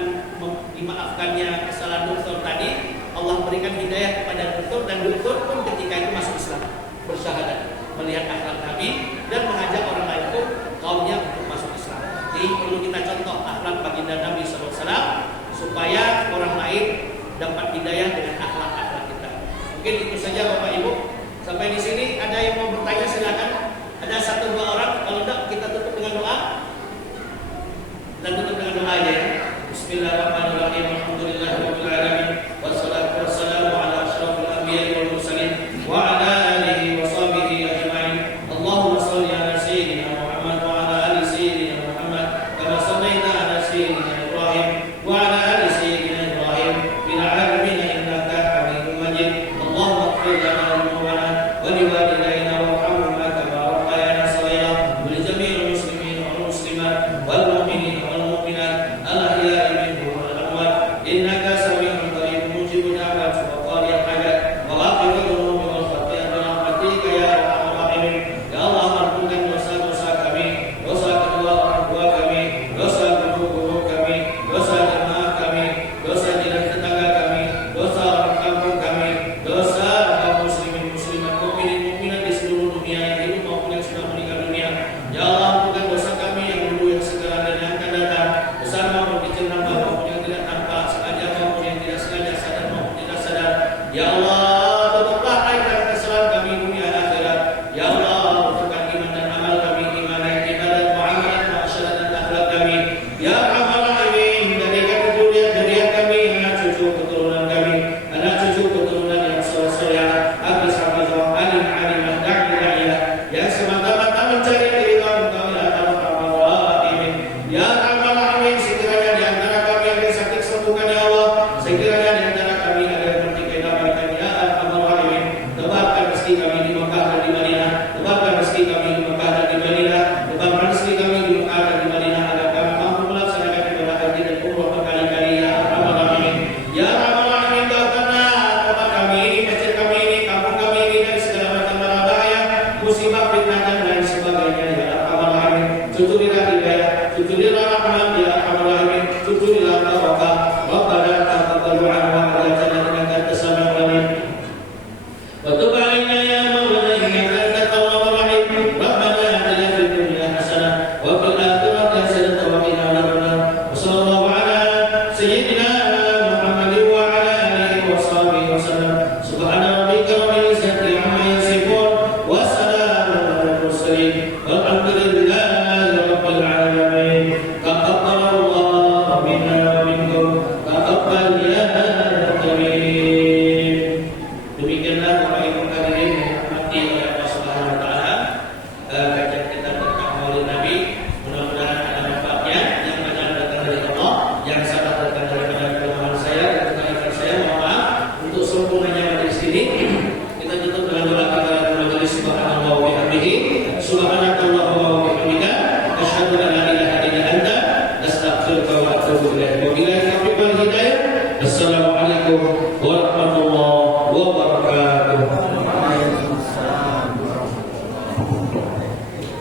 dimaafkannya kesalahan Busur tadi, Allah berikan hidayah kepada Busur dan Busur pun ketika itu masuk Islam, bersyahadat, melihat akhlak Nabi dan mengajak orang lain pun kaumnya untuk masuk Islam. Jadi perlu kita contoh akhlak baginda Nabi SAW supaya orang lain dapat hidayah dengan akhlak-akhlak kita. Mungkin itu saja Bapak Ibu. Sampai di sini ada yang mau bertanya silakan. Ada 1-2 orang. Kalau tidak kita tutup dengan doa. Dan tutup dengan doa aja ya. Bismillahirrahmanirrahim. Alhamdulillahirabbil alamin. Wassalatu wassalamu ala asyrafil anbiya'i wal mursalin wa ala alihi wa sahbihi ajma'in. Allahumma shalli ala sayyidina Muhammad wa ala ali sayyidina Muhammad kama shallaita ala sayyidina Ibrahim wa ala ali sayyidina Ibrahim fil alamin innaka Hamidum Majid. Allahumma ighfir lana dhunubana wa liwalidayna warhamhuma kama rabbayana shaghira wa li jami'il muslimin wal muslimat wal mu'minin الأحياء منهم والأموات إنك سميع قريب مجيب دعوات وقاضي الحاجات وغافر الذنوب والخطيئة برحمتك يا أرحم الراحمين. يا الله ampunkan dosa-dosa kami, dosa kedua kami, dosa guru kami, dosa jemaah kami, dosa jiran tetangga kami, dosa orang kampung kami, dosa kaum muslimin muslimat mukminin mukminat di seluruh dunia yang hidup maupun yang sudah meninggal dunia. Ya Allah ampunkan dosa kami yang dulu, yang sekarang dan yang akan datang, besar maupun kecil, nampak maupun yang tidak nampak, sengaja maupun yang tidak sengaja, sadar maupun tidak sadar. Ya Allah, tutuplah aib dan kesalahan kami dunia dan akhirat. Ya Allah, betulkan iman dan amal kami, iman dan ibadat, muamalat, muasyarah dan akhlak kami. Ya Arhamar Rahimin, jadikan zuriat kami, anak cucu keturunan kami, anak cucu keturunan yang soleh-soleh, habis-habis alim alimah da'iyah yang semata-mata mencari ridha Engkau ya Arhamar Rahimin. Ya Arhamar Rahimin, sekiranya di antara kami ada yang sakit, sembuhkan ya Allah. Sekiranya di antara kami ada yang bertikai, dapatkan ya Arhamar Rahimin. Tebarkan rezeki kami